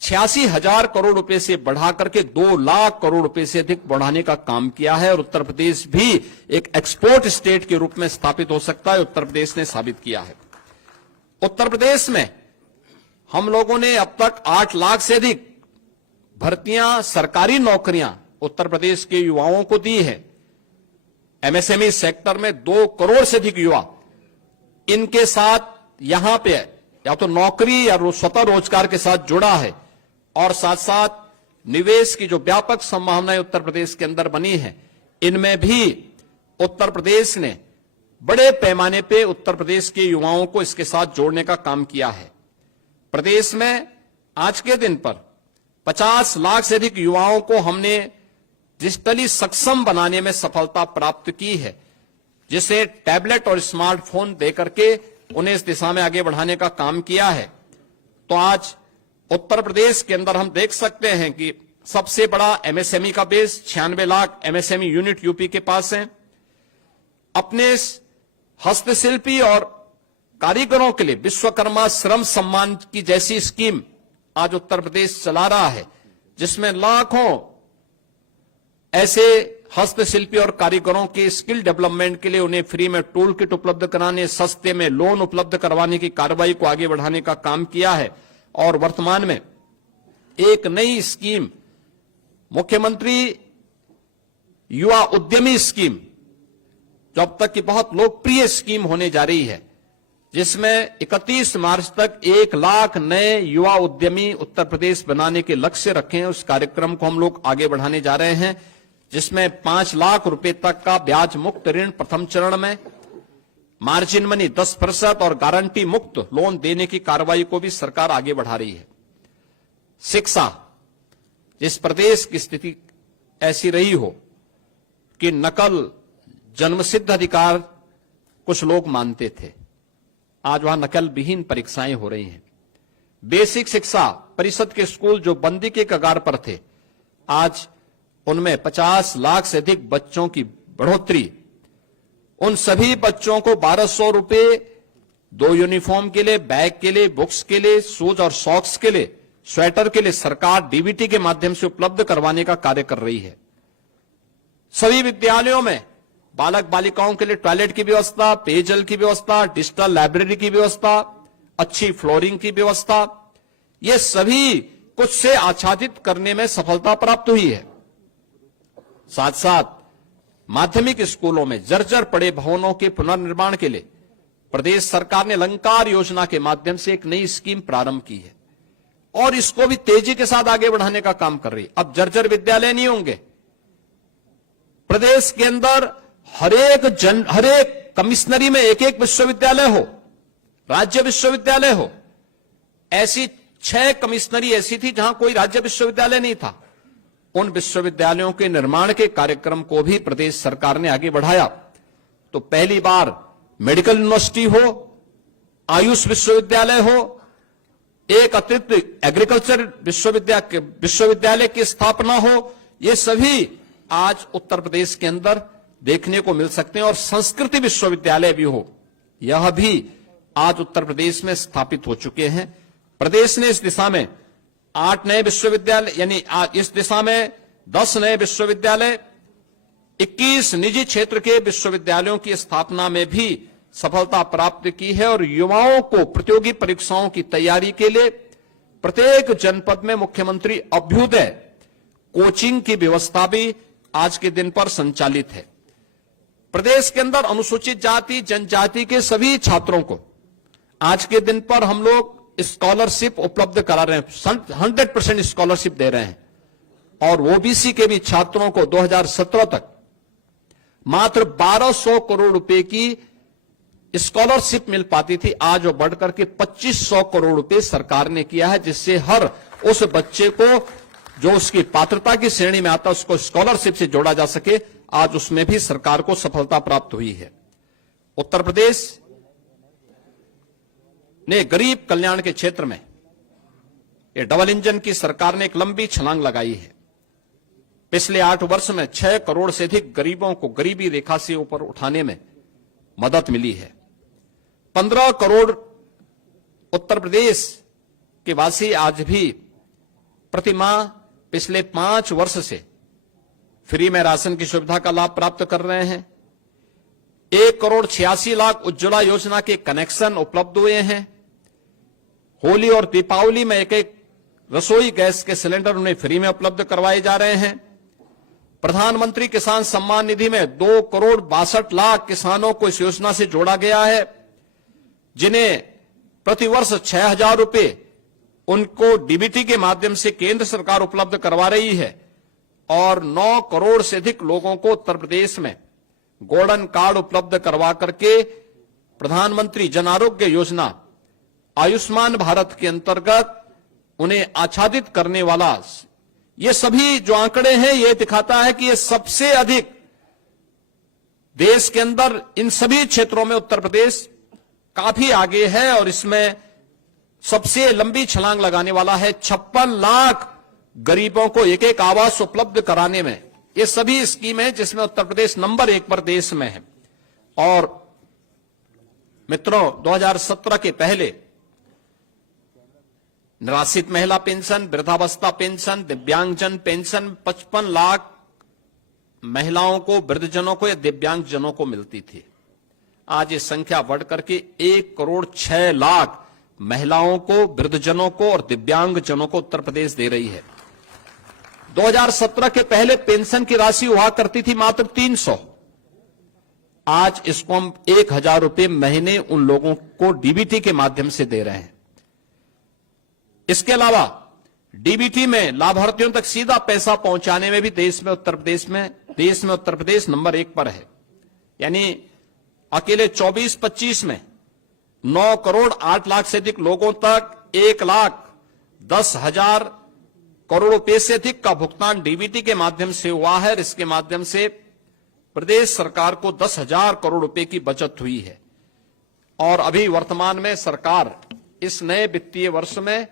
86,000 करोड़ रुपए से बढ़ा करके 2 लाख करोड़ रुपए से अधिक बढ़ाने का काम किया है और उत्तर प्रदेश भी एक एक्सपोर्ट स्टेट के रूप में स्थापित हो सकता है, उत्तर प्रदेश ने साबित किया है। उत्तर प्रदेश में हम लोगों ने अब तक 8 लाख से अधिक भर्तियां, सरकारी नौकरियां उत्तर प्रदेश के युवाओं को दी है। एमएसएमई सेक्टर में 2 करोड़ से अधिक युवा इनके साथ यहां पे या तो नौकरी या स्वतः रोजगार के साथ जुड़ा है और साथ साथ निवेश की जो व्यापक संभावनाएं उत्तर प्रदेश के अंदर बनी है, इनमें भी उत्तर प्रदेश ने बड़े पैमाने पे उत्तर प्रदेश के युवाओं को इसके साथ जोड़ने का काम किया है। प्रदेश में आज के दिन पर 50 लाख से अधिक युवाओं को हमने डिजिटली सक्षम बनाने में सफलता प्राप्त की है, जिसे टैबलेट और स्मार्टफोन देकर के उन्हें इस दिशा में आगे बढ़ाने का काम किया है। तो आज उत्तर प्रदेश के अंदर हम देख सकते हैं कि सबसे बड़ा एमएसएमई का base 96 lakh MSME unit UP के पास है। अपने हस्तशिल्पी और कारीगरों के लिए विश्वकर्मा श्रम सम्मान की जैसी स्कीम आज उत्तर प्रदेश चला रहा है, जिसमें लाखों ऐसे हस्तशिल्पी और कारीगरों के स्किल डेवलपमेंट के लिए उन्हें फ्री में टूल किट उपलब्ध कराने, सस्ते में लोन उपलब्ध करवाने की कार्रवाई को आगे बढ़ाने का काम किया है। और वर्तमान में एक नई स्कीम, मुख्यमंत्री युवा उद्यमी स्कीम, जो अब तक की बहुत लोकप्रिय स्कीम होने जा रही है, जिसमें 31 मार्च तक 1 लाख नए युवा उद्यमी उत्तर प्रदेश बनाने के लक्ष्य रखे हैं। उस कार्यक्रम को हम लोग आगे बढ़ाने जा रहे हैं, जिसमें 5 लाख रुपए तक का ब्याज मुक्त ऋण प्रथम चरण में, मार्जिन मनी 10% और गारंटी मुक्त लोन देने की कार्रवाई को भी सरकार आगे बढ़ा रही है। शिक्षा, जिस प्रदेश की स्थिति ऐसी रही हो कि नकल जन्मसिद्ध अधिकार कुछ लोग मानते थे, आज वहां नकल विहीन परीक्षाएं हो रही हैं। बेसिक शिक्षा परिषद के स्कूल जो बंदी के कगार पर थे, आज उनमें 50 लाख से अधिक बच्चों की बढ़ोतरी उन सभी बच्चों को 1200 रुपए 2 यूनिफॉर्म के लिए, बैग के लिए, बुक्स के लिए, शूज और सॉक्स के लिए, स्वेटर के लिए सरकार डीबीटी के माध्यम से उपलब्ध करवाने का कार्य कर रही है। सभी विद्यालयों में बालक बालिकाओं के लिए टॉयलेट की व्यवस्था, पेयजल की व्यवस्था, डिजिटल लाइब्रेरी की व्यवस्था, अच्छी फ्लोरिंग की व्यवस्था, ये सभी कुछ से आच्छादित करने में सफलता प्राप्त हुई है। साथ साथ माध्यमिक स्कूलों में जर्जर पड़े भवनों के पुनर्निर्माण के लिए प्रदेश सरकार ने अलंकार योजना के माध्यम से एक नई स्कीम प्रारंभ की है और इसको भी तेजी के साथ आगे बढ़ाने का काम कर रही है। अब जर्जर विद्यालय नहीं होंगे। प्रदेश के अंदर हर एक कमिश्नरी में एक एक विश्वविद्यालय हो, राज्य विश्वविद्यालय हो। ऐसी 6 कमिश्नरी ऐसी थी जहां कोई राज्य विश्वविद्यालय नहीं था। उन विश्वविद्यालयों के निर्माण के कार्यक्रम को भी प्रदेश सरकार ने आगे बढ़ाया। तो पहली बार मेडिकल यूनिवर्सिटी हो, आयुष विश्वविद्यालय हो, एक अतिरिक्त एग्रीकल्चर विश्वविद्यालय की स्थापना हो, ये सभी आज उत्तर प्रदेश के अंदर देखने को मिल सकते हैं। और संस्कृति विश्वविद्यालय भी हो, यह भी आज उत्तर प्रदेश में स्थापित हो चुके हैं। प्रदेश ने इस दिशा में 8 नए विश्वविद्यालय, यानी इस दिशा में 10 नए विश्वविद्यालय, 21 निजी क्षेत्र के विश्वविद्यालयों की स्थापना में भी सफलता प्राप्त की है। और युवाओं को प्रतियोगी परीक्षाओं की तैयारी के लिए प्रत्येक जनपद में मुख्यमंत्री अभ्युदय कोचिंग की व्यवस्था भी आज के दिन पर संचालित है। प्रदेश के अंदर अनुसूचित जाति जनजाति के सभी छात्रों को आज के दिन पर हम लोग स्कॉलरशिप उपलब्ध करा रहे हैं, 100% स्कॉलरशिप दे रहे हैं। और ओबीसी के भी छात्रों को 2017 तक मात्र 1200 करोड़ रुपए की स्कॉलरशिप मिल पाती थी, आज वो बढ़कर के 2500 करोड़ रुपए सरकार ने किया है, जिससे हर उस बच्चे को जो उसकी पात्रता की श्रेणी में आता उसको स्कॉलरशिप से जोड़ा जा सके। आज उसमें भी सरकार को सफलता प्राप्त हुई है। उत्तर प्रदेश ने गरीब कल्याण के क्षेत्र में ये डबल इंजन की सरकार ने एक लंबी छलांग लगाई है। पिछले 8 वर्ष में 6 करोड़ से अधिक गरीबों को गरीबी रेखा से ऊपर उठाने में मदद मिली है। 15 करोड़ उत्तर प्रदेश के वासी आज भी प्रतिमाह पिछले 5 वर्ष से फ्री में राशन की सुविधा का लाभ प्राप्त कर रहे हैं। 1 करोड़ 86 लाख उज्ज्वला योजना के कनेक्शन उपलब्ध हुए हैं। होली और दीपावली में एक रसोई गैस के सिलेंडर उन्हें फ्री में उपलब्ध करवाए जा रहे हैं। प्रधानमंत्री किसान सम्मान निधि में 2 करोड़ 62 लाख किसानों को इस योजना से जोड़ा गया है, जिन्हें प्रतिवर्ष 6000 रुपए उनको डीबीटी के माध्यम से केंद्र सरकार उपलब्ध करवा रही है। और 9 करोड़ से अधिक लोगों को उत्तर प्रदेश में गोल्डन कार्ड उपलब्ध करवा करके प्रधानमंत्री जन आरोग्य योजना आयुष्मान भारत के अंतर्गत उन्हें आच्छादित करने वाला ये सभी जो आंकड़े हैं, ये दिखाता है कि ये सबसे अधिक देश के अंदर इन सभी क्षेत्रों में उत्तर प्रदेश काफी आगे है। और इसमें सबसे लंबी छलांग लगाने वाला है। 56 लाख गरीबों को एक एक आवास उपलब्ध कराने में ये सभी स्कीम है, जिसमें उत्तर प्रदेश नंबर 1 पर देश में है। और मित्रों, 2017 के पहले निराश्रित महिला पेंशन, वृद्धावस्था पेंशन, दिव्यांगजन पेंशन 55 लाख महिलाओं को, वृद्धजनों को या दिव्यांगजनों को मिलती थी। आज ये संख्या बढ़कर के 1 करोड़ 6 लाख महिलाओं को, वृद्धजनों को और दिव्यांगजनों को उत्तर प्रदेश दे रही है। 2017 के पहले पेंशन की राशि हुआ करती थी मात्र 300। आज इसको हम 1000 रुपए महीने उन लोगों को डीबीटी के माध्यम से दे रहे हैं। इसके अलावा डीबीटी में लाभार्थियों तक सीधा पैसा पहुंचाने में भी देश में उत्तर प्रदेश नंबर 1 पर है। यानी अकेले 24-25 में 9 करोड़ 8 लाख से अधिक लोगों तक 1,10,000 करोड़ रुपए से अधिक का भुगतान डीबीटी के माध्यम से हुआ है। इसके माध्यम से प्रदेश सरकार को 10,000 करोड़ रुपए की बचत हुई है। और अभी वर्तमान में सरकार इस नए वित्तीय वर्ष में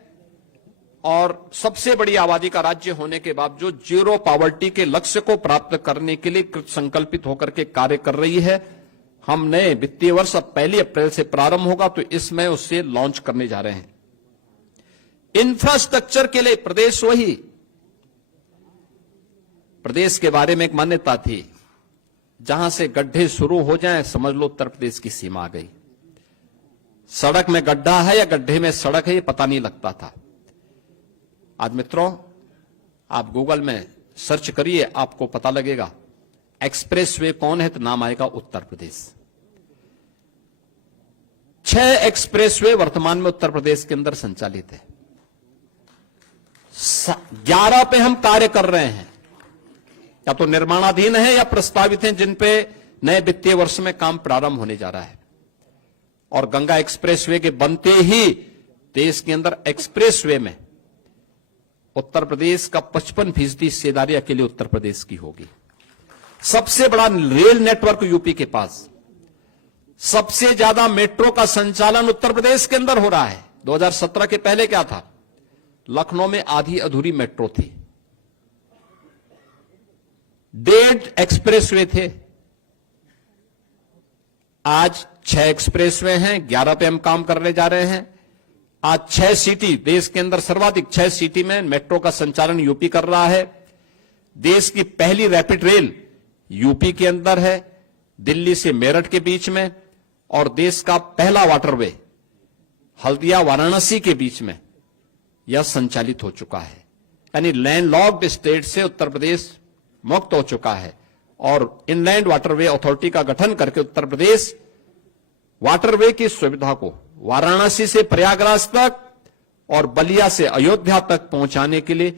और सबसे बड़ी आबादी का राज्य होने के बावजूद जीरो पॉवर्टी के लक्ष्य को प्राप्त करने के लिए कृत संकल्पित होकर के कार्य कर रही है। हम नए वित्तीय वर्ष अब 1 अप्रैल से प्रारंभ होगा तो इसमें उससे लॉन्च करने जा रहे हैं। इंफ्रास्ट्रक्चर के लिए प्रदेश के बारे में एक मान्यता थी, जहां से गड्ढे शुरू हो जाएं समझ लो उत्तर प्रदेश की सीमा आ गई। सड़क में गड्ढा है या गड्ढे में सड़क है ये पता नहीं लगता था। आज मित्रों, आप गूगल में सर्च करिए, आपको पता लगेगा एक्सप्रेसवे कौन है तो नाम आएगा उत्तर प्रदेश। 6 एक्सप्रेसवे वर्तमान में उत्तर प्रदेश के अंदर संचालित है। 11 पे हम कार्य कर रहे हैं, या तो निर्माणाधीन है या प्रस्तावित हैं, जिन पे नए वित्तीय वर्ष में काम प्रारंभ होने जा रहा है। और गंगा एक्सप्रेसवे के बनते ही देश के अंदर एक्सप्रेसवे में उत्तर प्रदेश का 55% हिस्सेदारी अकेले उत्तर प्रदेश की होगी। सबसे बड़ा रेल नेटवर्क यूपी के पास, सबसे ज्यादा मेट्रो का संचालन उत्तर प्रदेश के अंदर हो रहा है। 2017 के पहले क्या था? लखनऊ में आधी अधूरी मेट्रो थी, 1.5 एक्सप्रेसवे थे। आज 6 एक्सप्रेसवे हैं, 11 पे हम काम करने जा रहे हैं। आज 6 सिटी, देश के अंदर सर्वाधिक 6 सिटी में मेट्रो का संचालन यूपी कर रहा है। देश की पहली रैपिड रेल यूपी के अंदर है, दिल्ली से मेरठ के बीच में। और देश का पहला वाटरवे हल्दिया वाराणसी के बीच में यह संचालित हो चुका है। यानी लैंडलॉक्ड स्टेट से उत्तर प्रदेश मुक्त हो चुका है। और इनलैंड वाटरवे अथॉरिटी का गठन करके उत्तर प्रदेश वाटरवे की सुविधा को वाराणसी से प्रयागराज तक और बलिया से अयोध्या तक पहुंचाने के लिए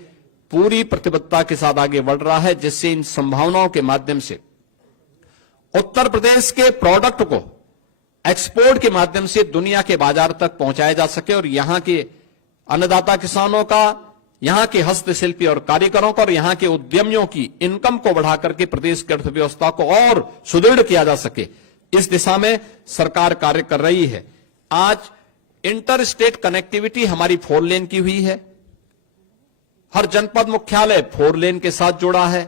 पूरी प्रतिबद्धता के साथ आगे बढ़ रहा है, जिससे इन संभावनाओं के माध्यम से उत्तर प्रदेश के प्रोडक्ट को एक्सपोर्ट के माध्यम से दुनिया के बाजार तक पहुंचाया जा सके और यहां के अन्नदाता किसानों का, यहां के हस्तशिल्पी और कारीगरों का और यहां के उद्यमियों की इनकम को बढ़ाकर के प्रदेश की अर्थव्यवस्था को और सुदृढ़ किया जा सके, इस दिशा में सरकार कार्य कर रही है। आज इंटर स्टेट कनेक्टिविटी हमारी 4 लेन की हुई है। हर जनपद मुख्यालय 4 लेन के साथ जुड़ा है।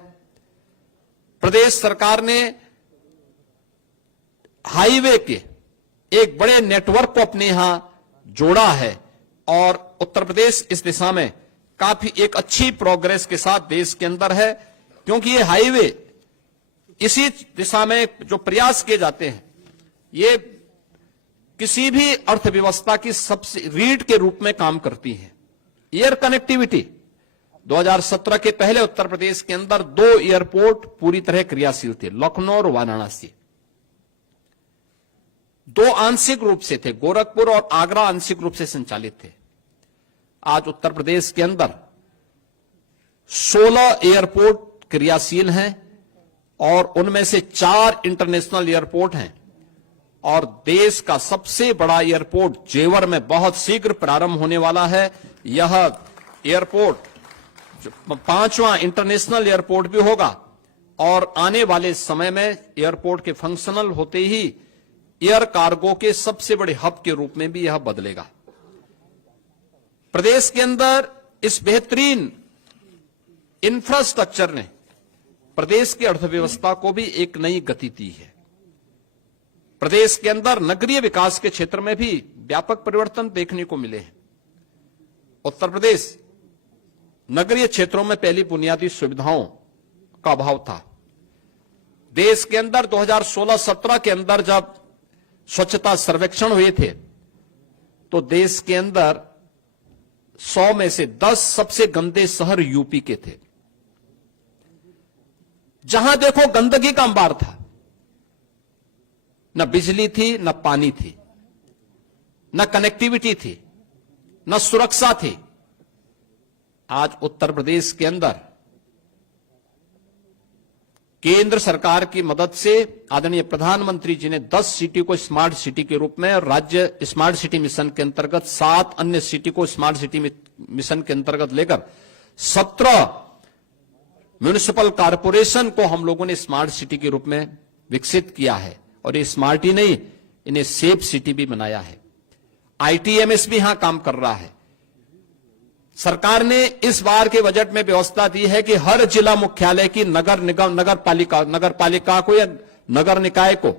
प्रदेश सरकार ने हाईवे के एक बड़े नेटवर्क को अपने यहां जोड़ा है और उत्तर प्रदेश इस दिशा में काफी एक अच्छी प्रोग्रेस के साथ देश के अंदर है, क्योंकि ये हाईवे इसी दिशा में जो प्रयास किए जाते हैं, ये किसी भी अर्थव्यवस्था की सबसे रीढ़ के रूप में काम करती है। एयर कनेक्टिविटी 2017 के पहले उत्तर प्रदेश के अंदर 2 एयरपोर्ट पूरी तरह क्रियाशील थे, लखनऊ और वाराणसी। 2 आंशिक रूप से थे, गोरखपुर और आगरा आंशिक रूप से संचालित थे। आज उत्तर प्रदेश के अंदर 16 एयरपोर्ट क्रियाशील हैं और उनमें से 4 इंटरनेशनल एयरपोर्ट हैं। और देश का सबसे बड़ा एयरपोर्ट जेवर में बहुत शीघ्र प्रारंभ होने वाला है। यह एयरपोर्ट 5वां इंटरनेशनल एयरपोर्ट भी होगा और आने वाले समय में एयरपोर्ट के फंक्शनल होते ही एयर कार्गो के सबसे बड़े हब के रूप में भी यह बदलेगा। प्रदेश के अंदर इस बेहतरीन इंफ्रास्ट्रक्चर ने प्रदेश की अर्थव्यवस्था को भी एक नई गति दी है। प्रदेश के अंदर नगरीय विकास के क्षेत्र में भी व्यापक परिवर्तन देखने को मिले हैं। उत्तर प्रदेश नगरीय क्षेत्रों में पहली बुनियादी सुविधाओं का अभाव था। देश के अंदर 2016-17 के अंदर जब स्वच्छता सर्वेक्षण हुए थे तो देश के अंदर 100 में से 10 सबसे गंदे शहर यूपी के थे। जहां देखो गंदगी का अंबार था, न बिजली थी, न पानी थी, न कनेक्टिविटी थी, न सुरक्षा थी। आज उत्तर प्रदेश के अंदर केंद्र सरकार की मदद से आदरणीय प्रधानमंत्री जी ने 10 सिटी को स्मार्ट सिटी के रूप में और राज्य स्मार्ट सिटी मिशन के अंतर्गत 7 अन्य सिटी को स्मार्ट सिटी मिशन के अंतर्गत लेकर 17 म्युनिसिपल कॉरपोरेशन को हम लोगों ने स्मार्ट सिटी के रूप में विकसित किया है। और ये स्मार्ट ही नहीं, इन्हें सेफ सिटी भी बनाया है। आईटीएमएस भी यहां काम कर रहा है। सरकार ने इस बार के बजट में व्यवस्था दी है कि हर जिला मुख्यालय की नगर पालिका को या नगर निकाय को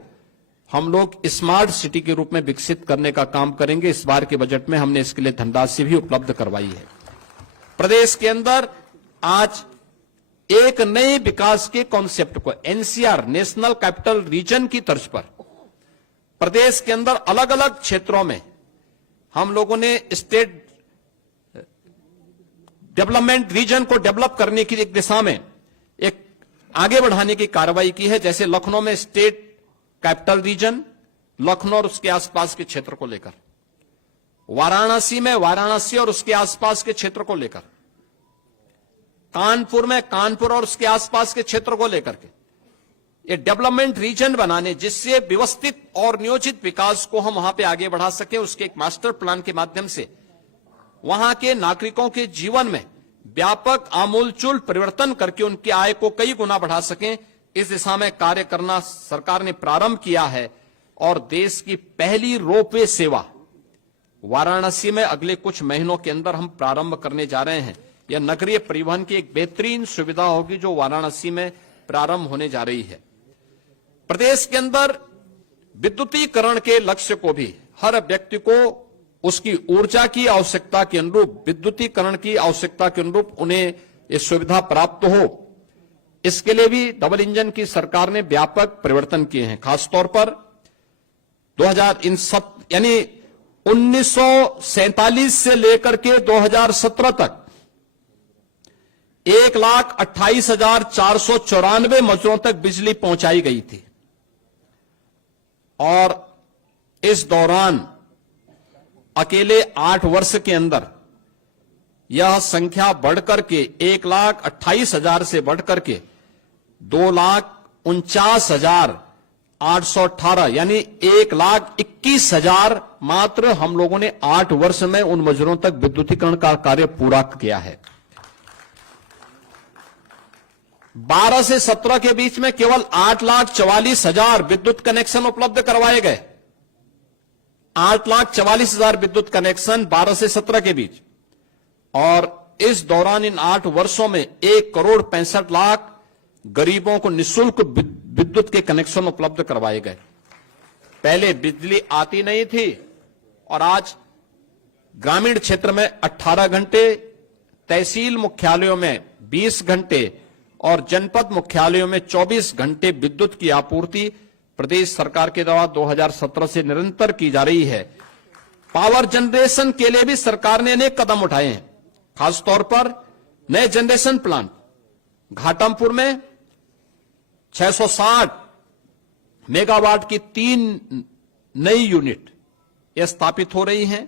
हम लोग स्मार्ट सिटी के रूप में विकसित करने का काम करेंगे। इस बार के बजट में हमने इसके लिए धनराशि भी उपलब्ध करवाई है। प्रदेश के अंदर आज एक नए विकास के कॉन्सेप्ट को एनसीआर नेशनल कैपिटल रीजन की तर्ज पर प्रदेश के अंदर अलग अलग क्षेत्रों में हम लोगों ने स्टेट डेवलपमेंट रीजन को डेवलप करने की एक दिशा में एक आगे बढ़ाने की कार्रवाई की है। जैसे लखनऊ में स्टेट कैपिटल रीजन, लखनऊ और उसके आसपास के क्षेत्र को लेकर, वाराणसी में वाराणसी और उसके आसपास के क्षेत्र को लेकर, कानपुर में कानपुर और उसके आसपास के क्षेत्र को लेकर के ये डेवलपमेंट रीजन बनाने, जिससे व्यवस्थित और नियोजित विकास को हम वहां पे आगे बढ़ा सकें। उसके एक मास्टर प्लान के माध्यम से वहां के नागरिकों के जीवन में व्यापक आमूलचूल परिवर्तन करके उनकी आय को कई गुना बढ़ा सकें, इस दिशा में कार्य करना सरकार ने प्रारंभ किया है। और देश की पहली रोपवे सेवा वाराणसी में अगले कुछ महीनों के अंदर हम प्रारंभ करने जा रहे हैं। यह नगरीय परिवहन की एक बेहतरीन सुविधा होगी जो वाराणसी में प्रारंभ होने जा रही है। प्रदेश के अंदर विद्युतीकरण के लक्ष्य को भी हर व्यक्ति को उसकी ऊर्जा की आवश्यकता के अनुरूप, विद्युतीकरण की आवश्यकता के अनुरूप उन्हें ये सुविधा प्राप्त हो, इसके लिए भी डबल इंजन की सरकार ने व्यापक परिवर्तन किए हैं। खासतौर पर 1947 से लेकर के 2017 तक 1,28,494 मजदूरों तक बिजली पहुंचाई गई थी और इस दौरान अकेले 8 वर्ष के अंदर यह संख्या बढ़कर के 1,28,000 से बढ़कर के 2,49,818 यानी 1,21,000 मात्र हम लोगों ने 8 वर्ष में उन मजदूरों तक विद्युतीकरण का कार्य पूरा किया है। 12 से 17 के बीच में केवल 8,44,000 विद्युत कनेक्शन उपलब्ध करवाए गए। 8,44,000 विद्युत कनेक्शन 12 से 17 के बीच, और इस दौरान इन 8 वर्षों में 1,65,00,000 गरीबों को निःशुल्क विद्युत के कनेक्शन उपलब्ध करवाए गए। पहले बिजली आती नहीं थी और आज ग्रामीण क्षेत्र में 18 घंटे, तहसील मुख्यालयों में 20 घंटे और जनपद मुख्यालयों में 24 घंटे विद्युत की आपूर्ति प्रदेश सरकार के द्वारा 2017 से निरंतर की जा रही है। पावर जनरेशन के लिए भी सरकार ने अनेक कदम उठाए हैं। खासतौर पर नए जनरेशन प्लांट घाटमपुर में 660 मेगावाट की 3 नई यूनिट यह स्थापित हो रही हैं।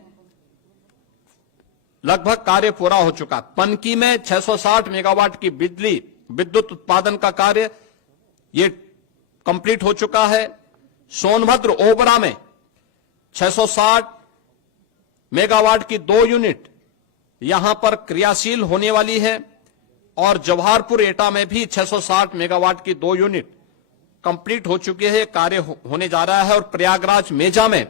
लगभग कार्य पूरा हो चुका। पनकी में 660 मेगावाट की विद्युत उत्पादन का कार्य ये कंप्लीट हो चुका है। सोनभद्र ओबरा में 660 मेगावाट की 2 यूनिट यहां पर क्रियाशील होने वाली है और जवाहरपुर एटा में भी 660 मेगावाट की 2 यूनिट कंप्लीट हो चुके हैं, कार्य होने जा रहा है। और प्रयागराज मेजा में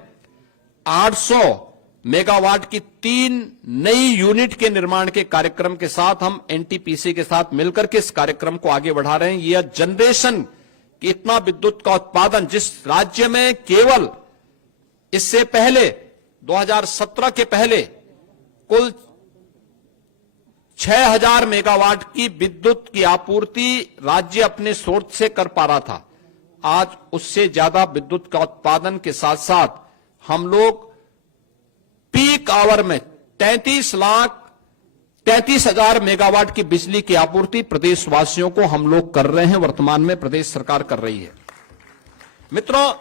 800 मेगावाट की 3 नई यूनिट के निर्माण के कार्यक्रम के साथ हम एनटीपीसी के साथ मिलकर के इस कार्यक्रम को आगे बढ़ा रहे हैं। यह जनरेशन कि इतना विद्युत का उत्पादन जिस राज्य में केवल इससे पहले 2017 के पहले कुल 6,000 मेगावाट की विद्युत की आपूर्ति राज्य अपने सोर्स से कर पा रहा था, आज उससे ज्यादा विद्युत का उत्पादन के साथ साथ हम लोग पीक आवर में 33,33,000 मेगावाट की बिजली की आपूर्ति प्रदेशवासियों को हम लोग कर रहे हैं। वर्तमान में प्रदेश सरकार कर रही है। मित्रों,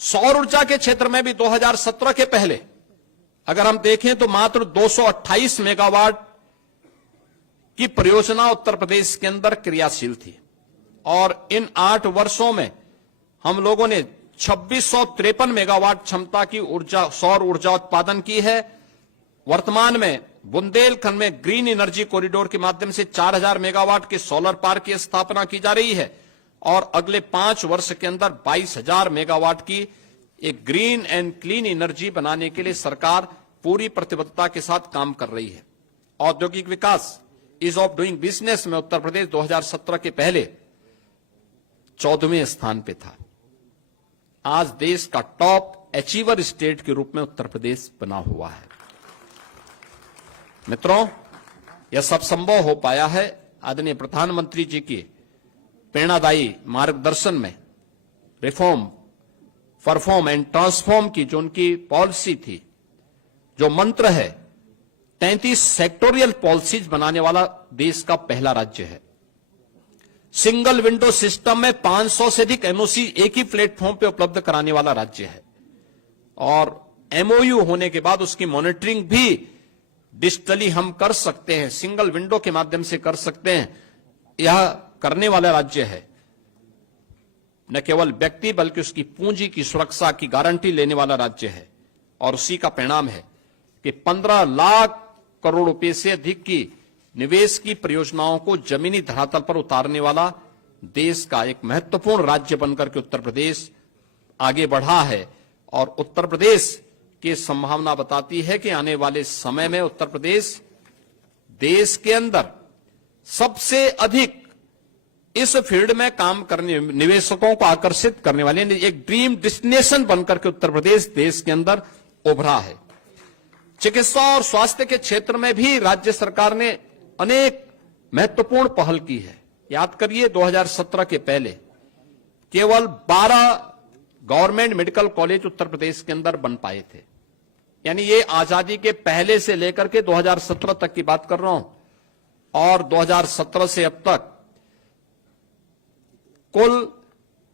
सौर ऊर्जा के क्षेत्र में भी 2017 के पहले अगर हम देखें तो मात्र 228 मेगावाट की परियोजना उत्तर प्रदेश के अंदर क्रियाशील थी और इन 8 वर्षों में हम लोगों ने 2653 मेगावाट क्षमता की सौर ऊर्जा उत्पादन की है। वर्तमान में बुंदेलखंड में ग्रीन एनर्जी कॉरिडोर के माध्यम से 4,000 मेगावाट के सोलर पार्क की स्थापना की जा रही है और अगले 5 वर्ष के अंदर 22,000 मेगावाट की एक ग्रीन एंड क्लीन एनर्जी बनाने के लिए सरकार पूरी प्रतिबद्धता के साथ काम कर रही है। औद्योगिक विकास, ईज ऑफ डूइंग बिजनेस में उत्तर प्रदेश 2017 के पहले 14वें स्थान पे था। आज देश का टॉप अचीवर स्टेट के रूप में उत्तर प्रदेश बना हुआ है। मित्रों, यह सब संभव हो पाया है आदरणीय प्रधानमंत्री जी की प्रेरणादायी मार्गदर्शन में। रिफॉर्म, परफॉर्म एंड ट्रांसफॉर्म की जो उनकी पॉलिसी थी, जो मंत्र है, 33 सेक्टोरियल पॉलिसीज बनाने वाला देश का पहला राज्य है। सिंगल विंडो सिस्टम में 500 से अधिक एमओसी एक ही प्लेटफॉर्म पे उपलब्ध कराने वाला राज्य है। और एमओयू होने के बाद उसकी मॉनिटरिंग भी डिजिटली हम कर सकते हैं, सिंगल विंडो के माध्यम से कर सकते हैं। यह करने वाला राज्य है। न केवल व्यक्ति बल्कि उसकी पूंजी की सुरक्षा की गारंटी लेने वाला राज्य है। और उसी का परिणाम है कि 15 लाख करोड़ रुपए से अधिक की निवेश की परियोजनाओं को जमीनी धरातल पर उतारने वाला देश का एक महत्वपूर्ण राज्य बनकर के उत्तर प्रदेश आगे बढ़ा है। और उत्तर प्रदेश की संभावना बताती है कि आने वाले समय में उत्तर प्रदेश देश के अंदर सबसे अधिक इस फील्ड में काम करने, निवेशकों को आकर्षित करने वाले एक ड्रीम डेस्टिनेशन बनकर के उत्तर प्रदेश देश के अंदर उभरा है। चिकित्सा और स्वास्थ्य के क्षेत्र में भी राज्य सरकार ने अनेक महत्वपूर्ण पहल की है। याद करिए, 2017 के पहले केवल 12 government medical college Uttar Pradesh के अंदर बन पाए थे। यानी ये आजादी के पहले से लेकर के 2017 तक की बात कर रहा हूं। और 2017 से अब तक कुल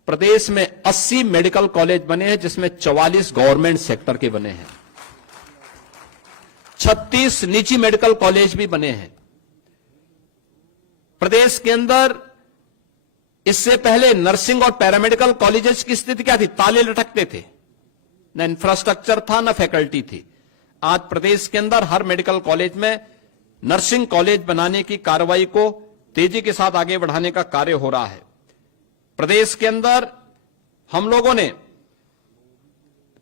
प्रदेश में 80 मेडिकल कॉलेज बने हैं, जिसमें 44 गवर्नमेंट सेक्टर के बने हैं। 36 निजी मेडिकल कॉलेज भी बने हैं। प्रदेश के अंदर इससे पहले नर्सिंग और पैरामेडिकल कॉलेजेस की स्थिति क्या थी? ताले लटकते थे, न इंफ्रास्ट्रक्चर था, न फैकल्टी थी। आज प्रदेश के अंदर हर मेडिकल कॉलेज में नर्सिंग कॉलेज बनाने की कार्रवाई को तेजी के साथ आगे बढ़ाने का कार्य हो रहा है। प्रदेश के अंदर हम लोगों ने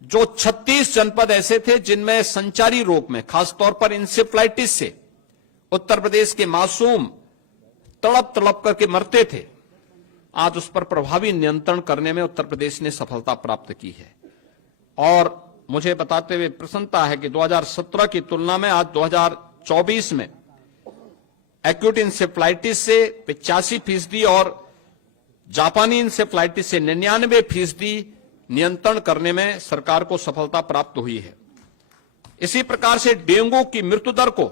जो 36 जनपद ऐसे थे जिनमें संचारी रोग में, खासतौर पर इंसेफ्लाइटिस से उत्तर प्रदेश के मासूम तड़प तड़प करके मरते थे, आज उस पर प्रभावी नियंत्रण करने में उत्तर प्रदेश ने सफलता प्राप्त की है। और मुझे बताते हुए प्रसन्नता है कि 2017 की तुलना में आज 2024 में एक्यूट इंसेफ्लाइटिस से 85% और जापानी इंसेफ्लाइटिस से 99% नियंत्रण करने में सरकार को सफलता प्राप्त हुई है। इसी प्रकार से डेंगू की मृत्यु दर को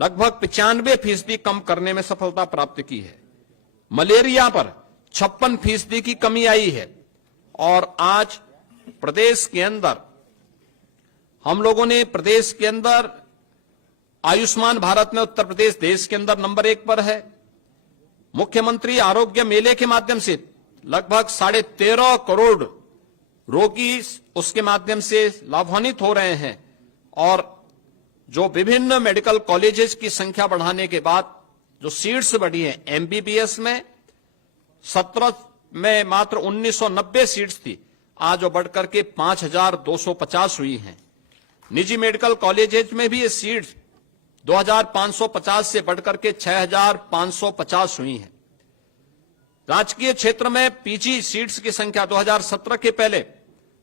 लगभग 95% कम करने में सफलता प्राप्त की है। मलेरिया पर 56% की कमी आई है। और आज प्रदेश के अंदर हम लोगों ने प्रदेश के अंदर आयुष्मान भारत में उत्तर प्रदेश देश के अंदर नंबर 1 पर है। मुख्यमंत्री आरोग्य मेले के माध्यम से लगभग 13.5 करोड़ रोगी उसके माध्यम से लाभान्वित हो रहे हैं। और जो विभिन्न मेडिकल कॉलेजेस की संख्या बढ़ाने के बाद जो सीट्स बढ़ी हैं, एमबीबीएस में 17 में मात्र 1990 सीट्स थी, आज वो बढ़कर के 5250 हुई हैं। निजी मेडिकल कॉलेजेस में भी ये सीट्स 2550 से बढ़कर के 6550 हुई हैं। राजकीय क्षेत्र में पीजी सीट्स की संख्या 2017 के पहले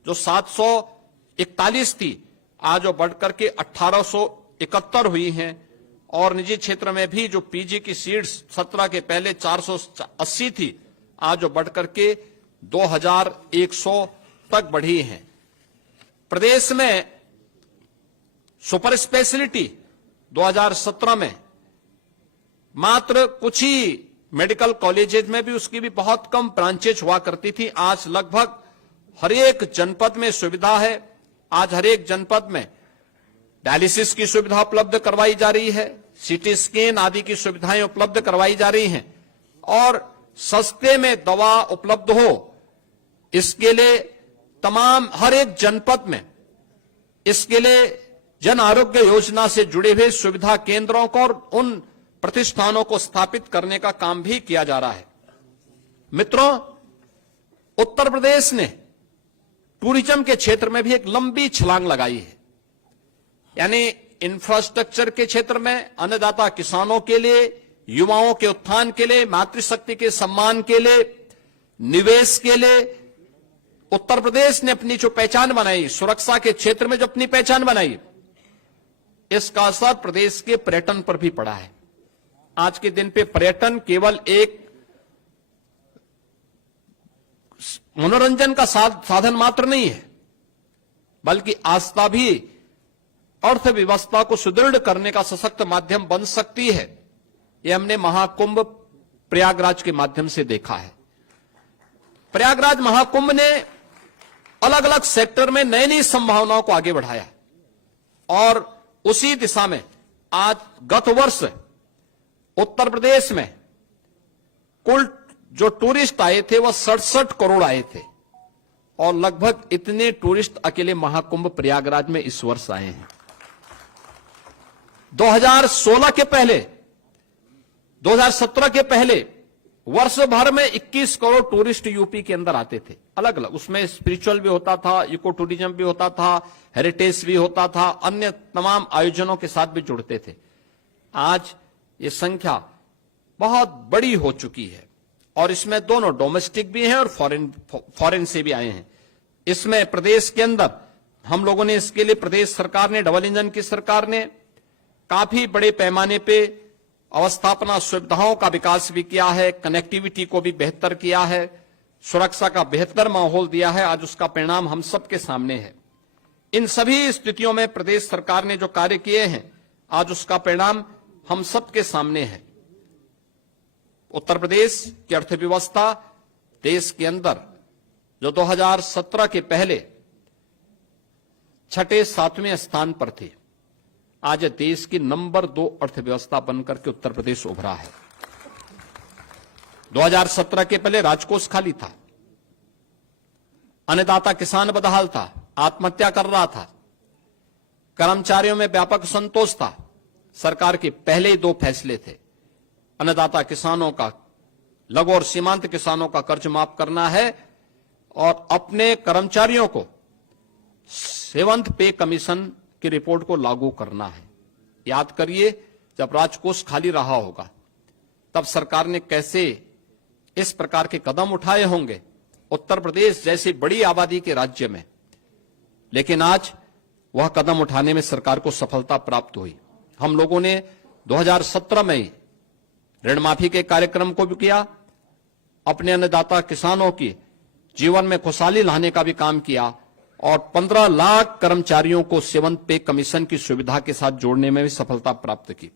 जो 741 थी, आज वो बढ़कर के 1871 हुई हैं। और निजी क्षेत्र में भी जो पीजी की सीट्स 17 के पहले 480 थी, आज वो बढ़कर के 2100 तक बढ़ी हैं। प्रदेश में सुपर स्पेशलिटी 2017 में मात्र कुछ ही मेडिकल कॉलेजेस में भी उसकी भी बहुत कम ब्रांचेज हुआ करती थी। आज लगभग हर एक जनपद में सुविधा है। आज हर एक जनपद में डायलिसिस की सुविधा उपलब्ध करवाई जा रही है, सीटी स्कैन आदि की सुविधाएं उपलब्ध करवाई जा रही हैं। और सस्ते में दवा उपलब्ध हो, इसके लिए तमाम हर एक जनपद में इसके लिए जन आरोग्य योजना से जुड़े हुए सुविधा केंद्रों को और उन प्रतिष्ठानों को स्थापित करने का काम भी किया जा रहा है। मित्रों, उत्तर प्रदेश ने टूरिज्म के क्षेत्र में भी एक लंबी छलांग लगाई है। यानी इंफ्रास्ट्रक्चर के क्षेत्र में अन्नदाता किसानों के लिए, युवाओं के उत्थान के लिए, मातृशक्ति के सम्मान के लिए, निवेश के लिए उत्तर प्रदेश ने अपनी जो पहचान बनाई, सुरक्षा के क्षेत्र में जो अपनी पहचान बनाई, इसका असर प्रदेश के पर्यटन पर भी पड़ा है। आज के दिन पे पर्यटन केवल एक मनोरंजन का साधन मात्र नहीं है, बल्कि आस्था भी अर्थव्यवस्था को सुदृढ़ करने का सशक्त माध्यम बन सकती है। यह हमने महाकुंभ प्रयागराज के माध्यम से देखा है। प्रयागराज महाकुंभ ने अलग अलग सेक्टर में नई नई संभावनाओं को आगे बढ़ाया और उसी दिशा में आज गत वर्ष उत्तर प्रदेश में कुल जो टूरिस्ट आए थे वह 67 करोड़ आए थे और लगभग इतने टूरिस्ट अकेले महाकुंभ प्रयागराज में इस वर्ष आए हैं। 2016 के पहले, 2017 के पहले वर्ष भर में 21 करोड़ टूरिस्ट यूपी के अंदर आते थे, अलग अलग। उसमें स्पिरिचुअल भी होता था, इको टूरिज्म भी होता था, हेरिटेज भी होता था, अन्य तमाम आयोजनों के साथ भी जुड़ते थे। आज ये संख्या बहुत बड़ी हो चुकी है और इसमें दोनों डोमेस्टिक भी हैं और फॉरेन से भी आए हैं। इसमें प्रदेश के अंदर हम लोगों ने इसके लिए प्रदेश सरकार ने, डबल इंजन की सरकार ने काफी बड़े पैमाने पे अवस्थापना सुविधाओं का विकास भी किया है, कनेक्टिविटी को भी बेहतर किया है, सुरक्षा का बेहतर माहौल दिया है। आज उसका परिणाम हम सबके सामने है। इन सभी स्थितियों में प्रदेश सरकार ने जो कार्य किए हैं, आज उसका परिणाम हम सबके सामने है। उत्तर प्रदेश की अर्थव्यवस्था देश के अंदर जो 2017 के पहले 6-7वें स्थान पर थी, आज देश की नंबर 2 अर्थव्यवस्था बनकर के उत्तर प्रदेश उभरा है। 2017 के पहले राजकोष खाली था, अन्नदाता किसान बदहाल था, आत्महत्या कर रहा था, कर्मचारियों में व्यापक असंतोष था। सरकार के पहले ही 2 फैसले थे, अन्नदाता किसानों का, लघु और सीमांत किसानों का कर्ज माफ करना है और अपने कर्मचारियों को 7th पे कमीशन की रिपोर्ट को लागू करना है। याद करिए, जब राजकोष खाली रहा होगा तब सरकार ने कैसे इस प्रकार के कदम उठाए होंगे उत्तर प्रदेश जैसी बड़ी आबादी के राज्य में। लेकिन आज वह कदम उठाने में सरकार को सफलता प्राप्त हुई। हम लोगों ने 2017 में ही ऋण माफी के कार्यक्रम को भी किया, अपने अन्नदाता किसानों की जीवन में खुशहाली लाने का भी काम किया और 15 लाख कर्मचारियों को 7th पे कमीशन की सुविधा के साथ जोड़ने में भी सफलता प्राप्त की।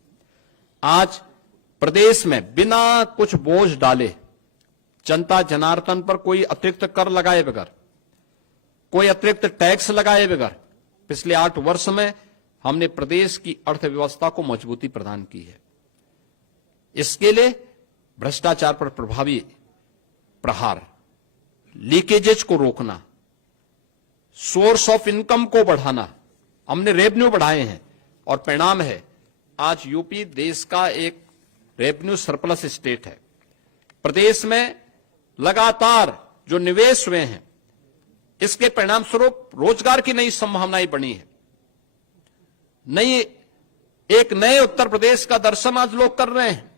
आज प्रदेश में बिना कुछ बोझ डाले, जनता जनार्दन पर कोई अतिरिक्त कर लगाए बगैर, कोई अतिरिक्त टैक्स लगाए बगैर पिछले 8 वर्ष में हमने प्रदेश की अर्थव्यवस्था को मजबूती प्रदान की है। इसके लिए भ्रष्टाचार पर प्रभावी प्रहार, लीकेजेज को रोकना, सोर्स ऑफ इनकम को बढ़ाना, हमने रेवेन्यू बढ़ाए हैं और परिणाम है आज यूपी देश का एक रेवेन्यू सरप्लस स्टेट है। प्रदेश में लगातार जो निवेश हुए हैं, इसके परिणाम स्वरूप रोजगार की नई संभावनाएं बनी है। एक नए उत्तर प्रदेश का दर्शन आज लोग कर रहे हैं।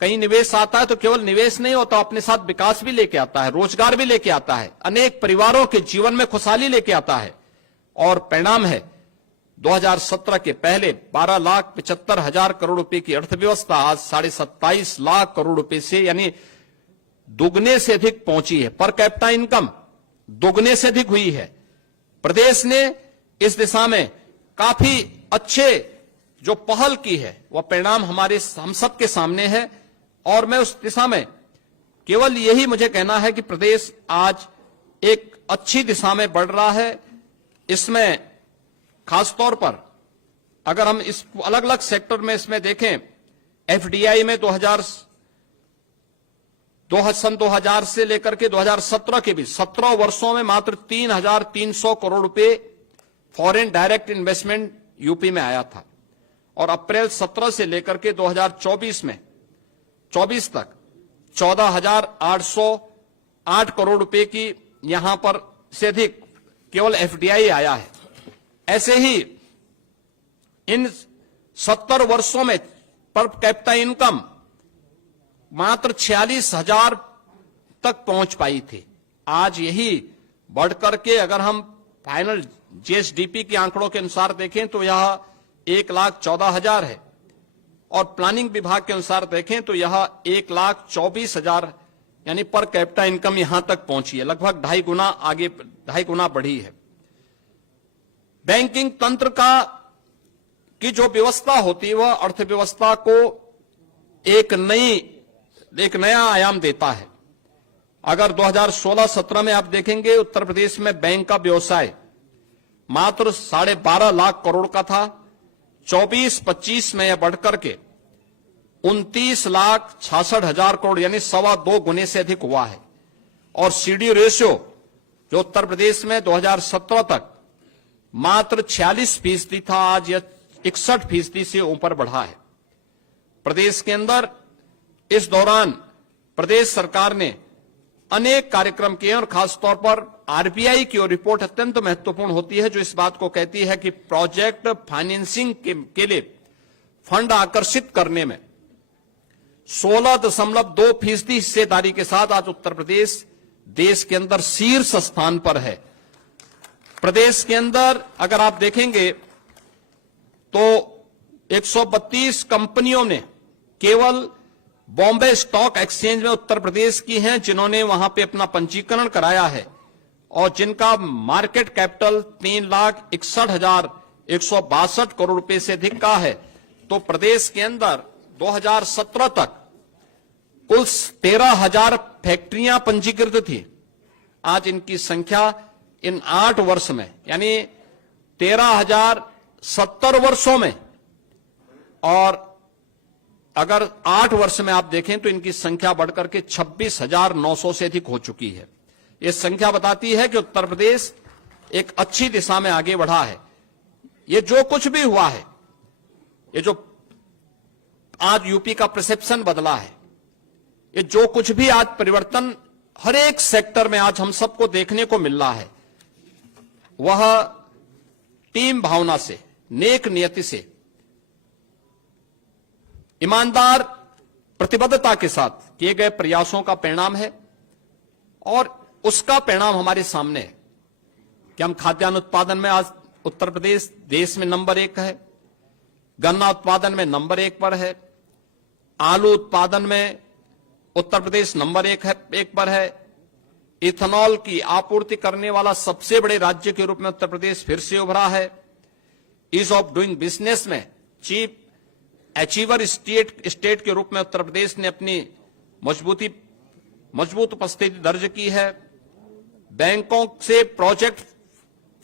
कहीं निवेश आता है तो केवल निवेश नहीं होता, अपने साथ विकास भी लेके आता है, रोजगार भी लेके आता है, अनेक परिवारों के जीवन में खुशहाली लेके आता है। और परिणाम है 2017 के पहले 12,75,000 करोड़ रुपए की अर्थव्यवस्था आज 27.5 लाख करोड़ रुपए से, यानी दुगने से अधिक पहुंची है। पर कैपिटा इनकम दुगने से अधिक हुई है। प्रदेश ने इस दिशा में काफी अच्छे जो पहल की है, वह परिणाम हम सबके सामने है और मैं उस दिशा में केवल यही मुझे कहना है कि प्रदेश आज एक अच्छी दिशा में बढ़ रहा है। इसमें खासतौर पर अगर हम इस अलग अलग सेक्टर में इसमें देखें, एफडीआई में 2000 से लेकर के 2017 के बीच 17 वर्षों में मात्र 3,300 करोड़ रुपए फॉरेन डायरेक्ट इन्वेस्टमेंट यूपी में आया था और अप्रैल 17 से लेकर के 2024 तक 14,808 करोड़ रुपए की यहां पर से अधिक केवल एफडीआई आया है। ऐसे ही इन 70 वर्षों में पर कैपिटा इनकम मात्र 46,000 तक पहुंच पाई थी। आज यही बढ़कर के अगर हम फाइनल जीएसडीपी के आंकड़ों के अनुसार देखें तो यह 1,14,000 है, और प्लानिंग विभाग के अनुसार देखें तो यह 1,24,000 यानी पर कैपिटा इनकम यहां तक पहुंची है, लगभग 2.5 गुना बढ़ी है। बैंकिंग तंत्र की जो व्यवस्था होती है वह अर्थव्यवस्था को एक नया आयाम देता है। अगर 2016-17 में आप देखेंगे उत्तर प्रदेश में बैंक का व्यवसाय मात्र 12.5 लाख करोड़ का था, 24-25 में यह बढ़कर के 29,66,000 करोड़ यानी 2.25 गुने से अधिक हुआ है। और सीडी रेशियो जो उत्तर प्रदेश में 2017 तक मात्र 46% था, आज यह 61% से ऊपर बढ़ा है। प्रदेश के अंदर इस दौरान प्रदेश सरकार ने अनेक कार्यक्रम किए और खासतौर पर आरबीआई की रिपोर्ट अत्यंत महत्वपूर्ण होती है, जो इस बात को कहती है कि प्रोजेक्ट फाइनेंसिंग के लिए फंड आकर्षित करने में 16.2% हिस्सेदारी के साथ आज उत्तर प्रदेश देश के अंदर शीर्ष स्थान पर है। प्रदेश के अंदर अगर आप देखेंगे तो 132 कंपनियों ने केवल बॉम्बे स्टॉक एक्सचेंज में उत्तर प्रदेश की हैं जिन्होंने वहां पे अपना पंजीकरण कराया है, और जिनका मार्केट कैपिटल 3,61,162 करोड़ रुपए से अधिक का है। तो प्रदेश के अंदर 2017 तक कुल 13,000 फैक्ट्रियां पंजीकृत थी। आज इनकी संख्या इन 8 वर्ष में यानी 13,070 वर्षों में, और अगर 8 वर्ष में आप देखें तो इनकी संख्या बढ़कर के 26,900 से अधिक हो चुकी है। यह संख्या बताती है कि उत्तर प्रदेश एक अच्छी दिशा में आगे बढ़ा है। ये जो कुछ भी हुआ है, ये जो आज यूपी का परसेप्शन बदला है, ये जो कुछ भी आज परिवर्तन हर एक सेक्टर में आज हम सबको देखने को मिल रहा है, वह टीम भावना से, नेक नियति से, ईमानदार प्रतिबद्धता के साथ किए गए प्रयासों का परिणाम है। और उसका परिणाम हमारे सामने है कि हम खाद्यान्न उत्पादन में आज उत्तर प्रदेश देश में नंबर 1 है, गन्ना उत्पादन में नंबर 1 पर है, आलू उत्पादन में उत्तर प्रदेश नंबर 1 पर है, इथेनॉल की आपूर्ति करने वाला सबसे बड़े राज्य के रूप में उत्तर प्रदेश फिर से उभरा है। ईज ऑफ डूइंग बिजनेस में चीफ अचीवर स्टेट के रूप में उत्तर प्रदेश ने अपनी मजबूत उपस्थिति दर्ज की है। बैंकों से प्रोजेक्ट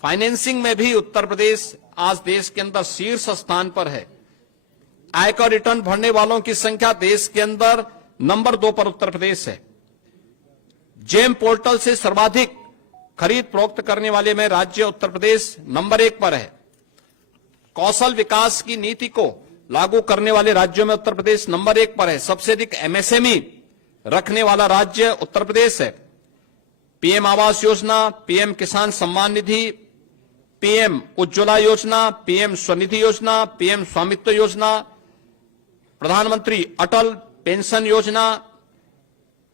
फाइनेंसिंग में भी उत्तर प्रदेश आज देश के अंदर शीर्ष स्थान पर है। आयकर रिटर्न भरने वालों की संख्या देश के अंदर नंबर 2 पर उत्तर प्रदेश है। जेम पोर्टल से सर्वाधिक खरीद फरोख्त करने वाले में राज्य उत्तर प्रदेश नंबर 1 पर है। कौशल विकास की नीति को लागू करने वाले राज्यों में उत्तर प्रदेश नंबर 1 पर है। सबसे अधिक एमएसएमई रखने वाला राज्य उत्तर प्रदेश है। पीएम आवास योजना, पीएम किसान सम्मान निधि, पीएम उज्ज्वला योजना, पीएम स्वनिधि योजना, पीएम स्वामित्व योजना, प्रधानमंत्री अटल पेंशन योजना,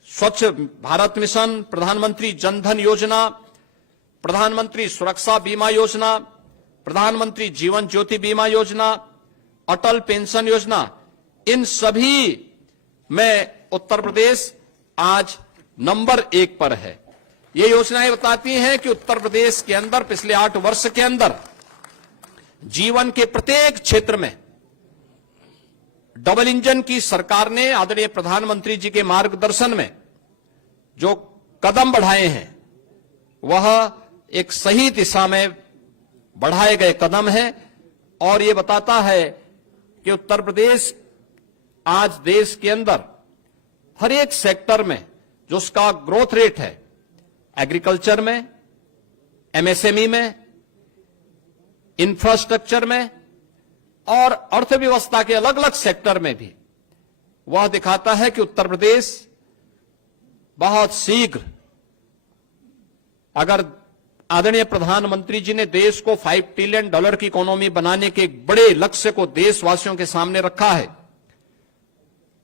स्वच्छ भारत मिशन, प्रधानमंत्री जनधन योजना, प्रधानमंत्री सुरक्षा बीमा योजना, प्रधानमंत्री जीवन ज्योति बीमा योजना, अटल पेंशन योजना, इन सभी में उत्तर प्रदेश आज नंबर 1 पर है। ये योजनाएं बताती हैं कि उत्तर प्रदेश के अंदर पिछले 8 वर्ष के अंदर जीवन के प्रत्येक क्षेत्र में डबल इंजन की सरकार ने आदरणीय प्रधानमंत्री जी के मार्गदर्शन में जो कदम बढ़ाए हैं वह एक सही दिशा में बढ़ाए गए कदम हैं, और यह बताता है कि उत्तर प्रदेश आज देश के अंदर हर एक सेक्टर में जो उसका ग्रोथ रेट है, एग्रीकल्चर में, एमएसएमई में, इंफ्रास्ट्रक्चर में और अर्थव्यवस्था के अलग अलग सेक्टर में भी, वह दिखाता है कि उत्तर प्रदेश बहुत शीघ्र, अगर आदरणीय प्रधानमंत्री जी ने देश को $5 ट्रिलियन की इकोनॉमी बनाने के एक बड़े लक्ष्य को देशवासियों के सामने रखा है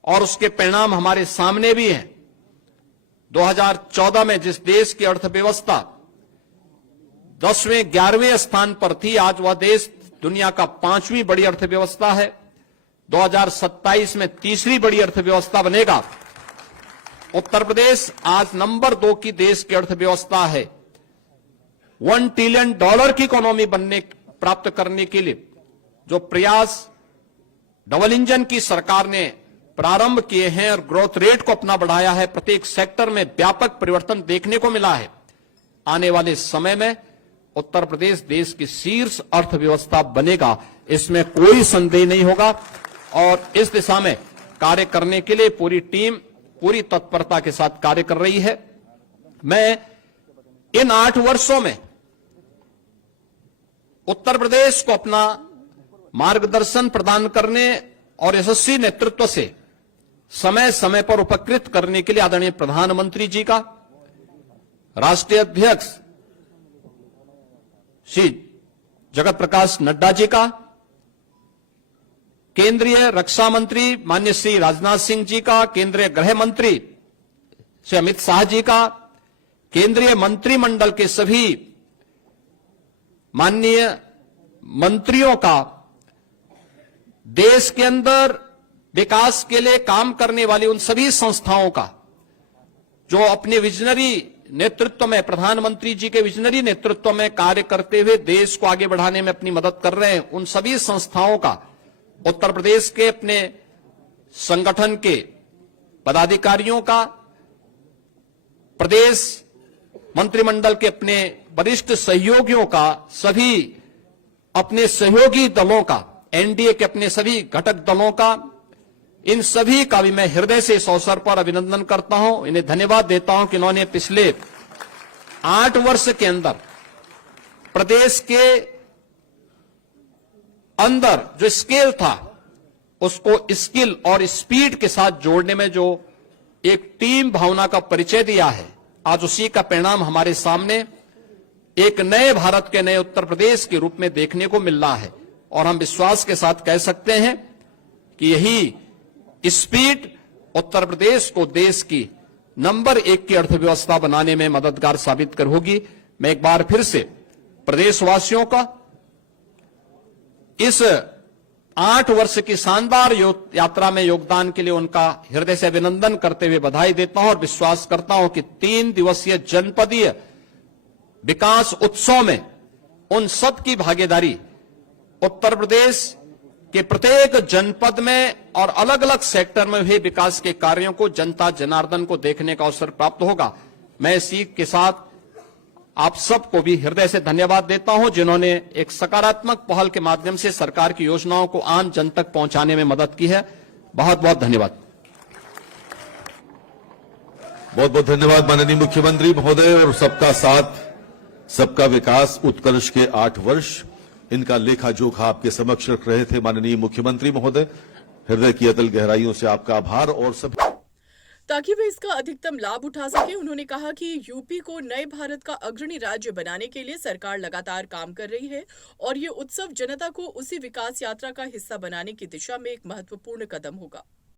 और उसके परिणाम हमारे सामने भी हैं। 2014 में जिस देश की अर्थव्यवस्था 10वें 11वें स्थान पर थी, आज वह देश दुनिया का 5वीं बड़ी अर्थव्यवस्था है। 2027 में तीसरी बड़ी अर्थव्यवस्था बनेगा। उत्तर प्रदेश आज नंबर 2 की देश की अर्थव्यवस्था है। $1 ट्रिलियन की इकोनॉमी प्राप्त करने के लिए जो प्रयास डबल इंजन की सरकार ने प्रारंभ किए हैं और ग्रोथ रेट को अपना बढ़ाया है, प्रत्येक सेक्टर में व्यापक परिवर्तन देखने को मिला है। आने वाले समय में उत्तर प्रदेश देश की शीर्ष अर्थव्यवस्था बनेगा, इसमें कोई संदेह नहीं होगा। और इस दिशा में कार्य करने के लिए पूरी टीम पूरी तत्परता के साथ कार्य कर रही है। मैं इन 8 वर्षों में उत्तर प्रदेश को अपना मार्गदर्शन प्रदान करने और यशस्वी नेतृत्व से समय समय पर उपकृत करने के लिए आदरणीय प्रधानमंत्री जी का, राष्ट्रीय अध्यक्ष श्री जगत प्रकाश नड्डा जी का, केंद्रीय रक्षा मंत्री माननीय श्री राजनाथ सिंह जी का, केंद्रीय गृह मंत्री श्री अमित शाह जी का, केंद्रीय मंत्रिमंडल के सभी माननीय मंत्रियों का, देश के अंदर विकास के लिए काम करने वाली उन सभी संस्थाओं का जो अपने विजनरी नेतृत्व में, प्रधानमंत्री जी के विजनरी नेतृत्व में कार्य करते हुए देश को आगे बढ़ाने में अपनी मदद कर रहे हैं, उन सभी संस्थाओं का, उत्तर प्रदेश के अपने संगठन के पदाधिकारियों का, प्रदेश मंत्रिमंडल के अपने वरिष्ठ सहयोगियों का, सभी अपने सहयोगी दलों का, एनडीए के अपने सभी घटक दलों का, इन सभी का भी मैं हृदय से इस अवसर पर अभिनंदन करता हूं। इन्हें धन्यवाद देता हूं कि इन्होंने पिछले 8 वर्ष के अंदर प्रदेश के अंदर जो स्केल था उसको स्किल और स्पीड के साथ जोड़ने में जो एक टीम भावना का परिचय दिया है, आज उसी का परिणाम हमारे सामने एक नए भारत के, नए उत्तर प्रदेश के रूप में देखने को मिल रहा है। और हम विश्वास के साथ कह सकते हैं कि यही स्पीड उत्तर प्रदेश को देश की नंबर 1 की अर्थव्यवस्था बनाने में मददगार साबित कर होगी। मैं एक बार फिर से प्रदेशवासियों का इस 8 वर्ष की शानदार यात्रा में योगदान के लिए उनका हृदय से अभिनंदन करते हुए बधाई देता हूं और विश्वास करता हूं कि 3 दिवसीय जनपदीय विकास उत्सव में उन सब की भागीदारी उत्तर प्रदेश के प्रत्येक जनपद में और अलग अलग सेक्टर में हुए विकास के कार्यों को जनता जनार्दन को देखने का अवसर प्राप्त होगा। मैं इसी के साथ आप सबको भी हृदय से धन्यवाद देता हूं जिन्होंने एक सकारात्मक पहल के माध्यम से सरकार की योजनाओं को आम जन तक पहुंचाने में मदद की है। बहुत बहुत धन्यवाद। बहुत बहुत धन्यवाद माननीय मुख्यमंत्री महोदय। और सबका साथ सबका विकास उत्कर्ष के 8 वर्ष, इनका लेखा जोखा आपके समक्ष रख रहे थे माननीय मुख्यमंत्री महोदय। हृदय की अतल गहराइयों से आपका आभार। और सब ताकि वे इसका अधिकतम लाभ उठा सके, उन्होंने कहा कि यूपी को नए भारत का अग्रणी राज्य बनाने के लिए सरकार लगातार काम कर रही है और ये उत्सव जनता को उसी विकास यात्रा का हिस्सा बनाने की दिशा में एक महत्वपूर्ण कदम होगा।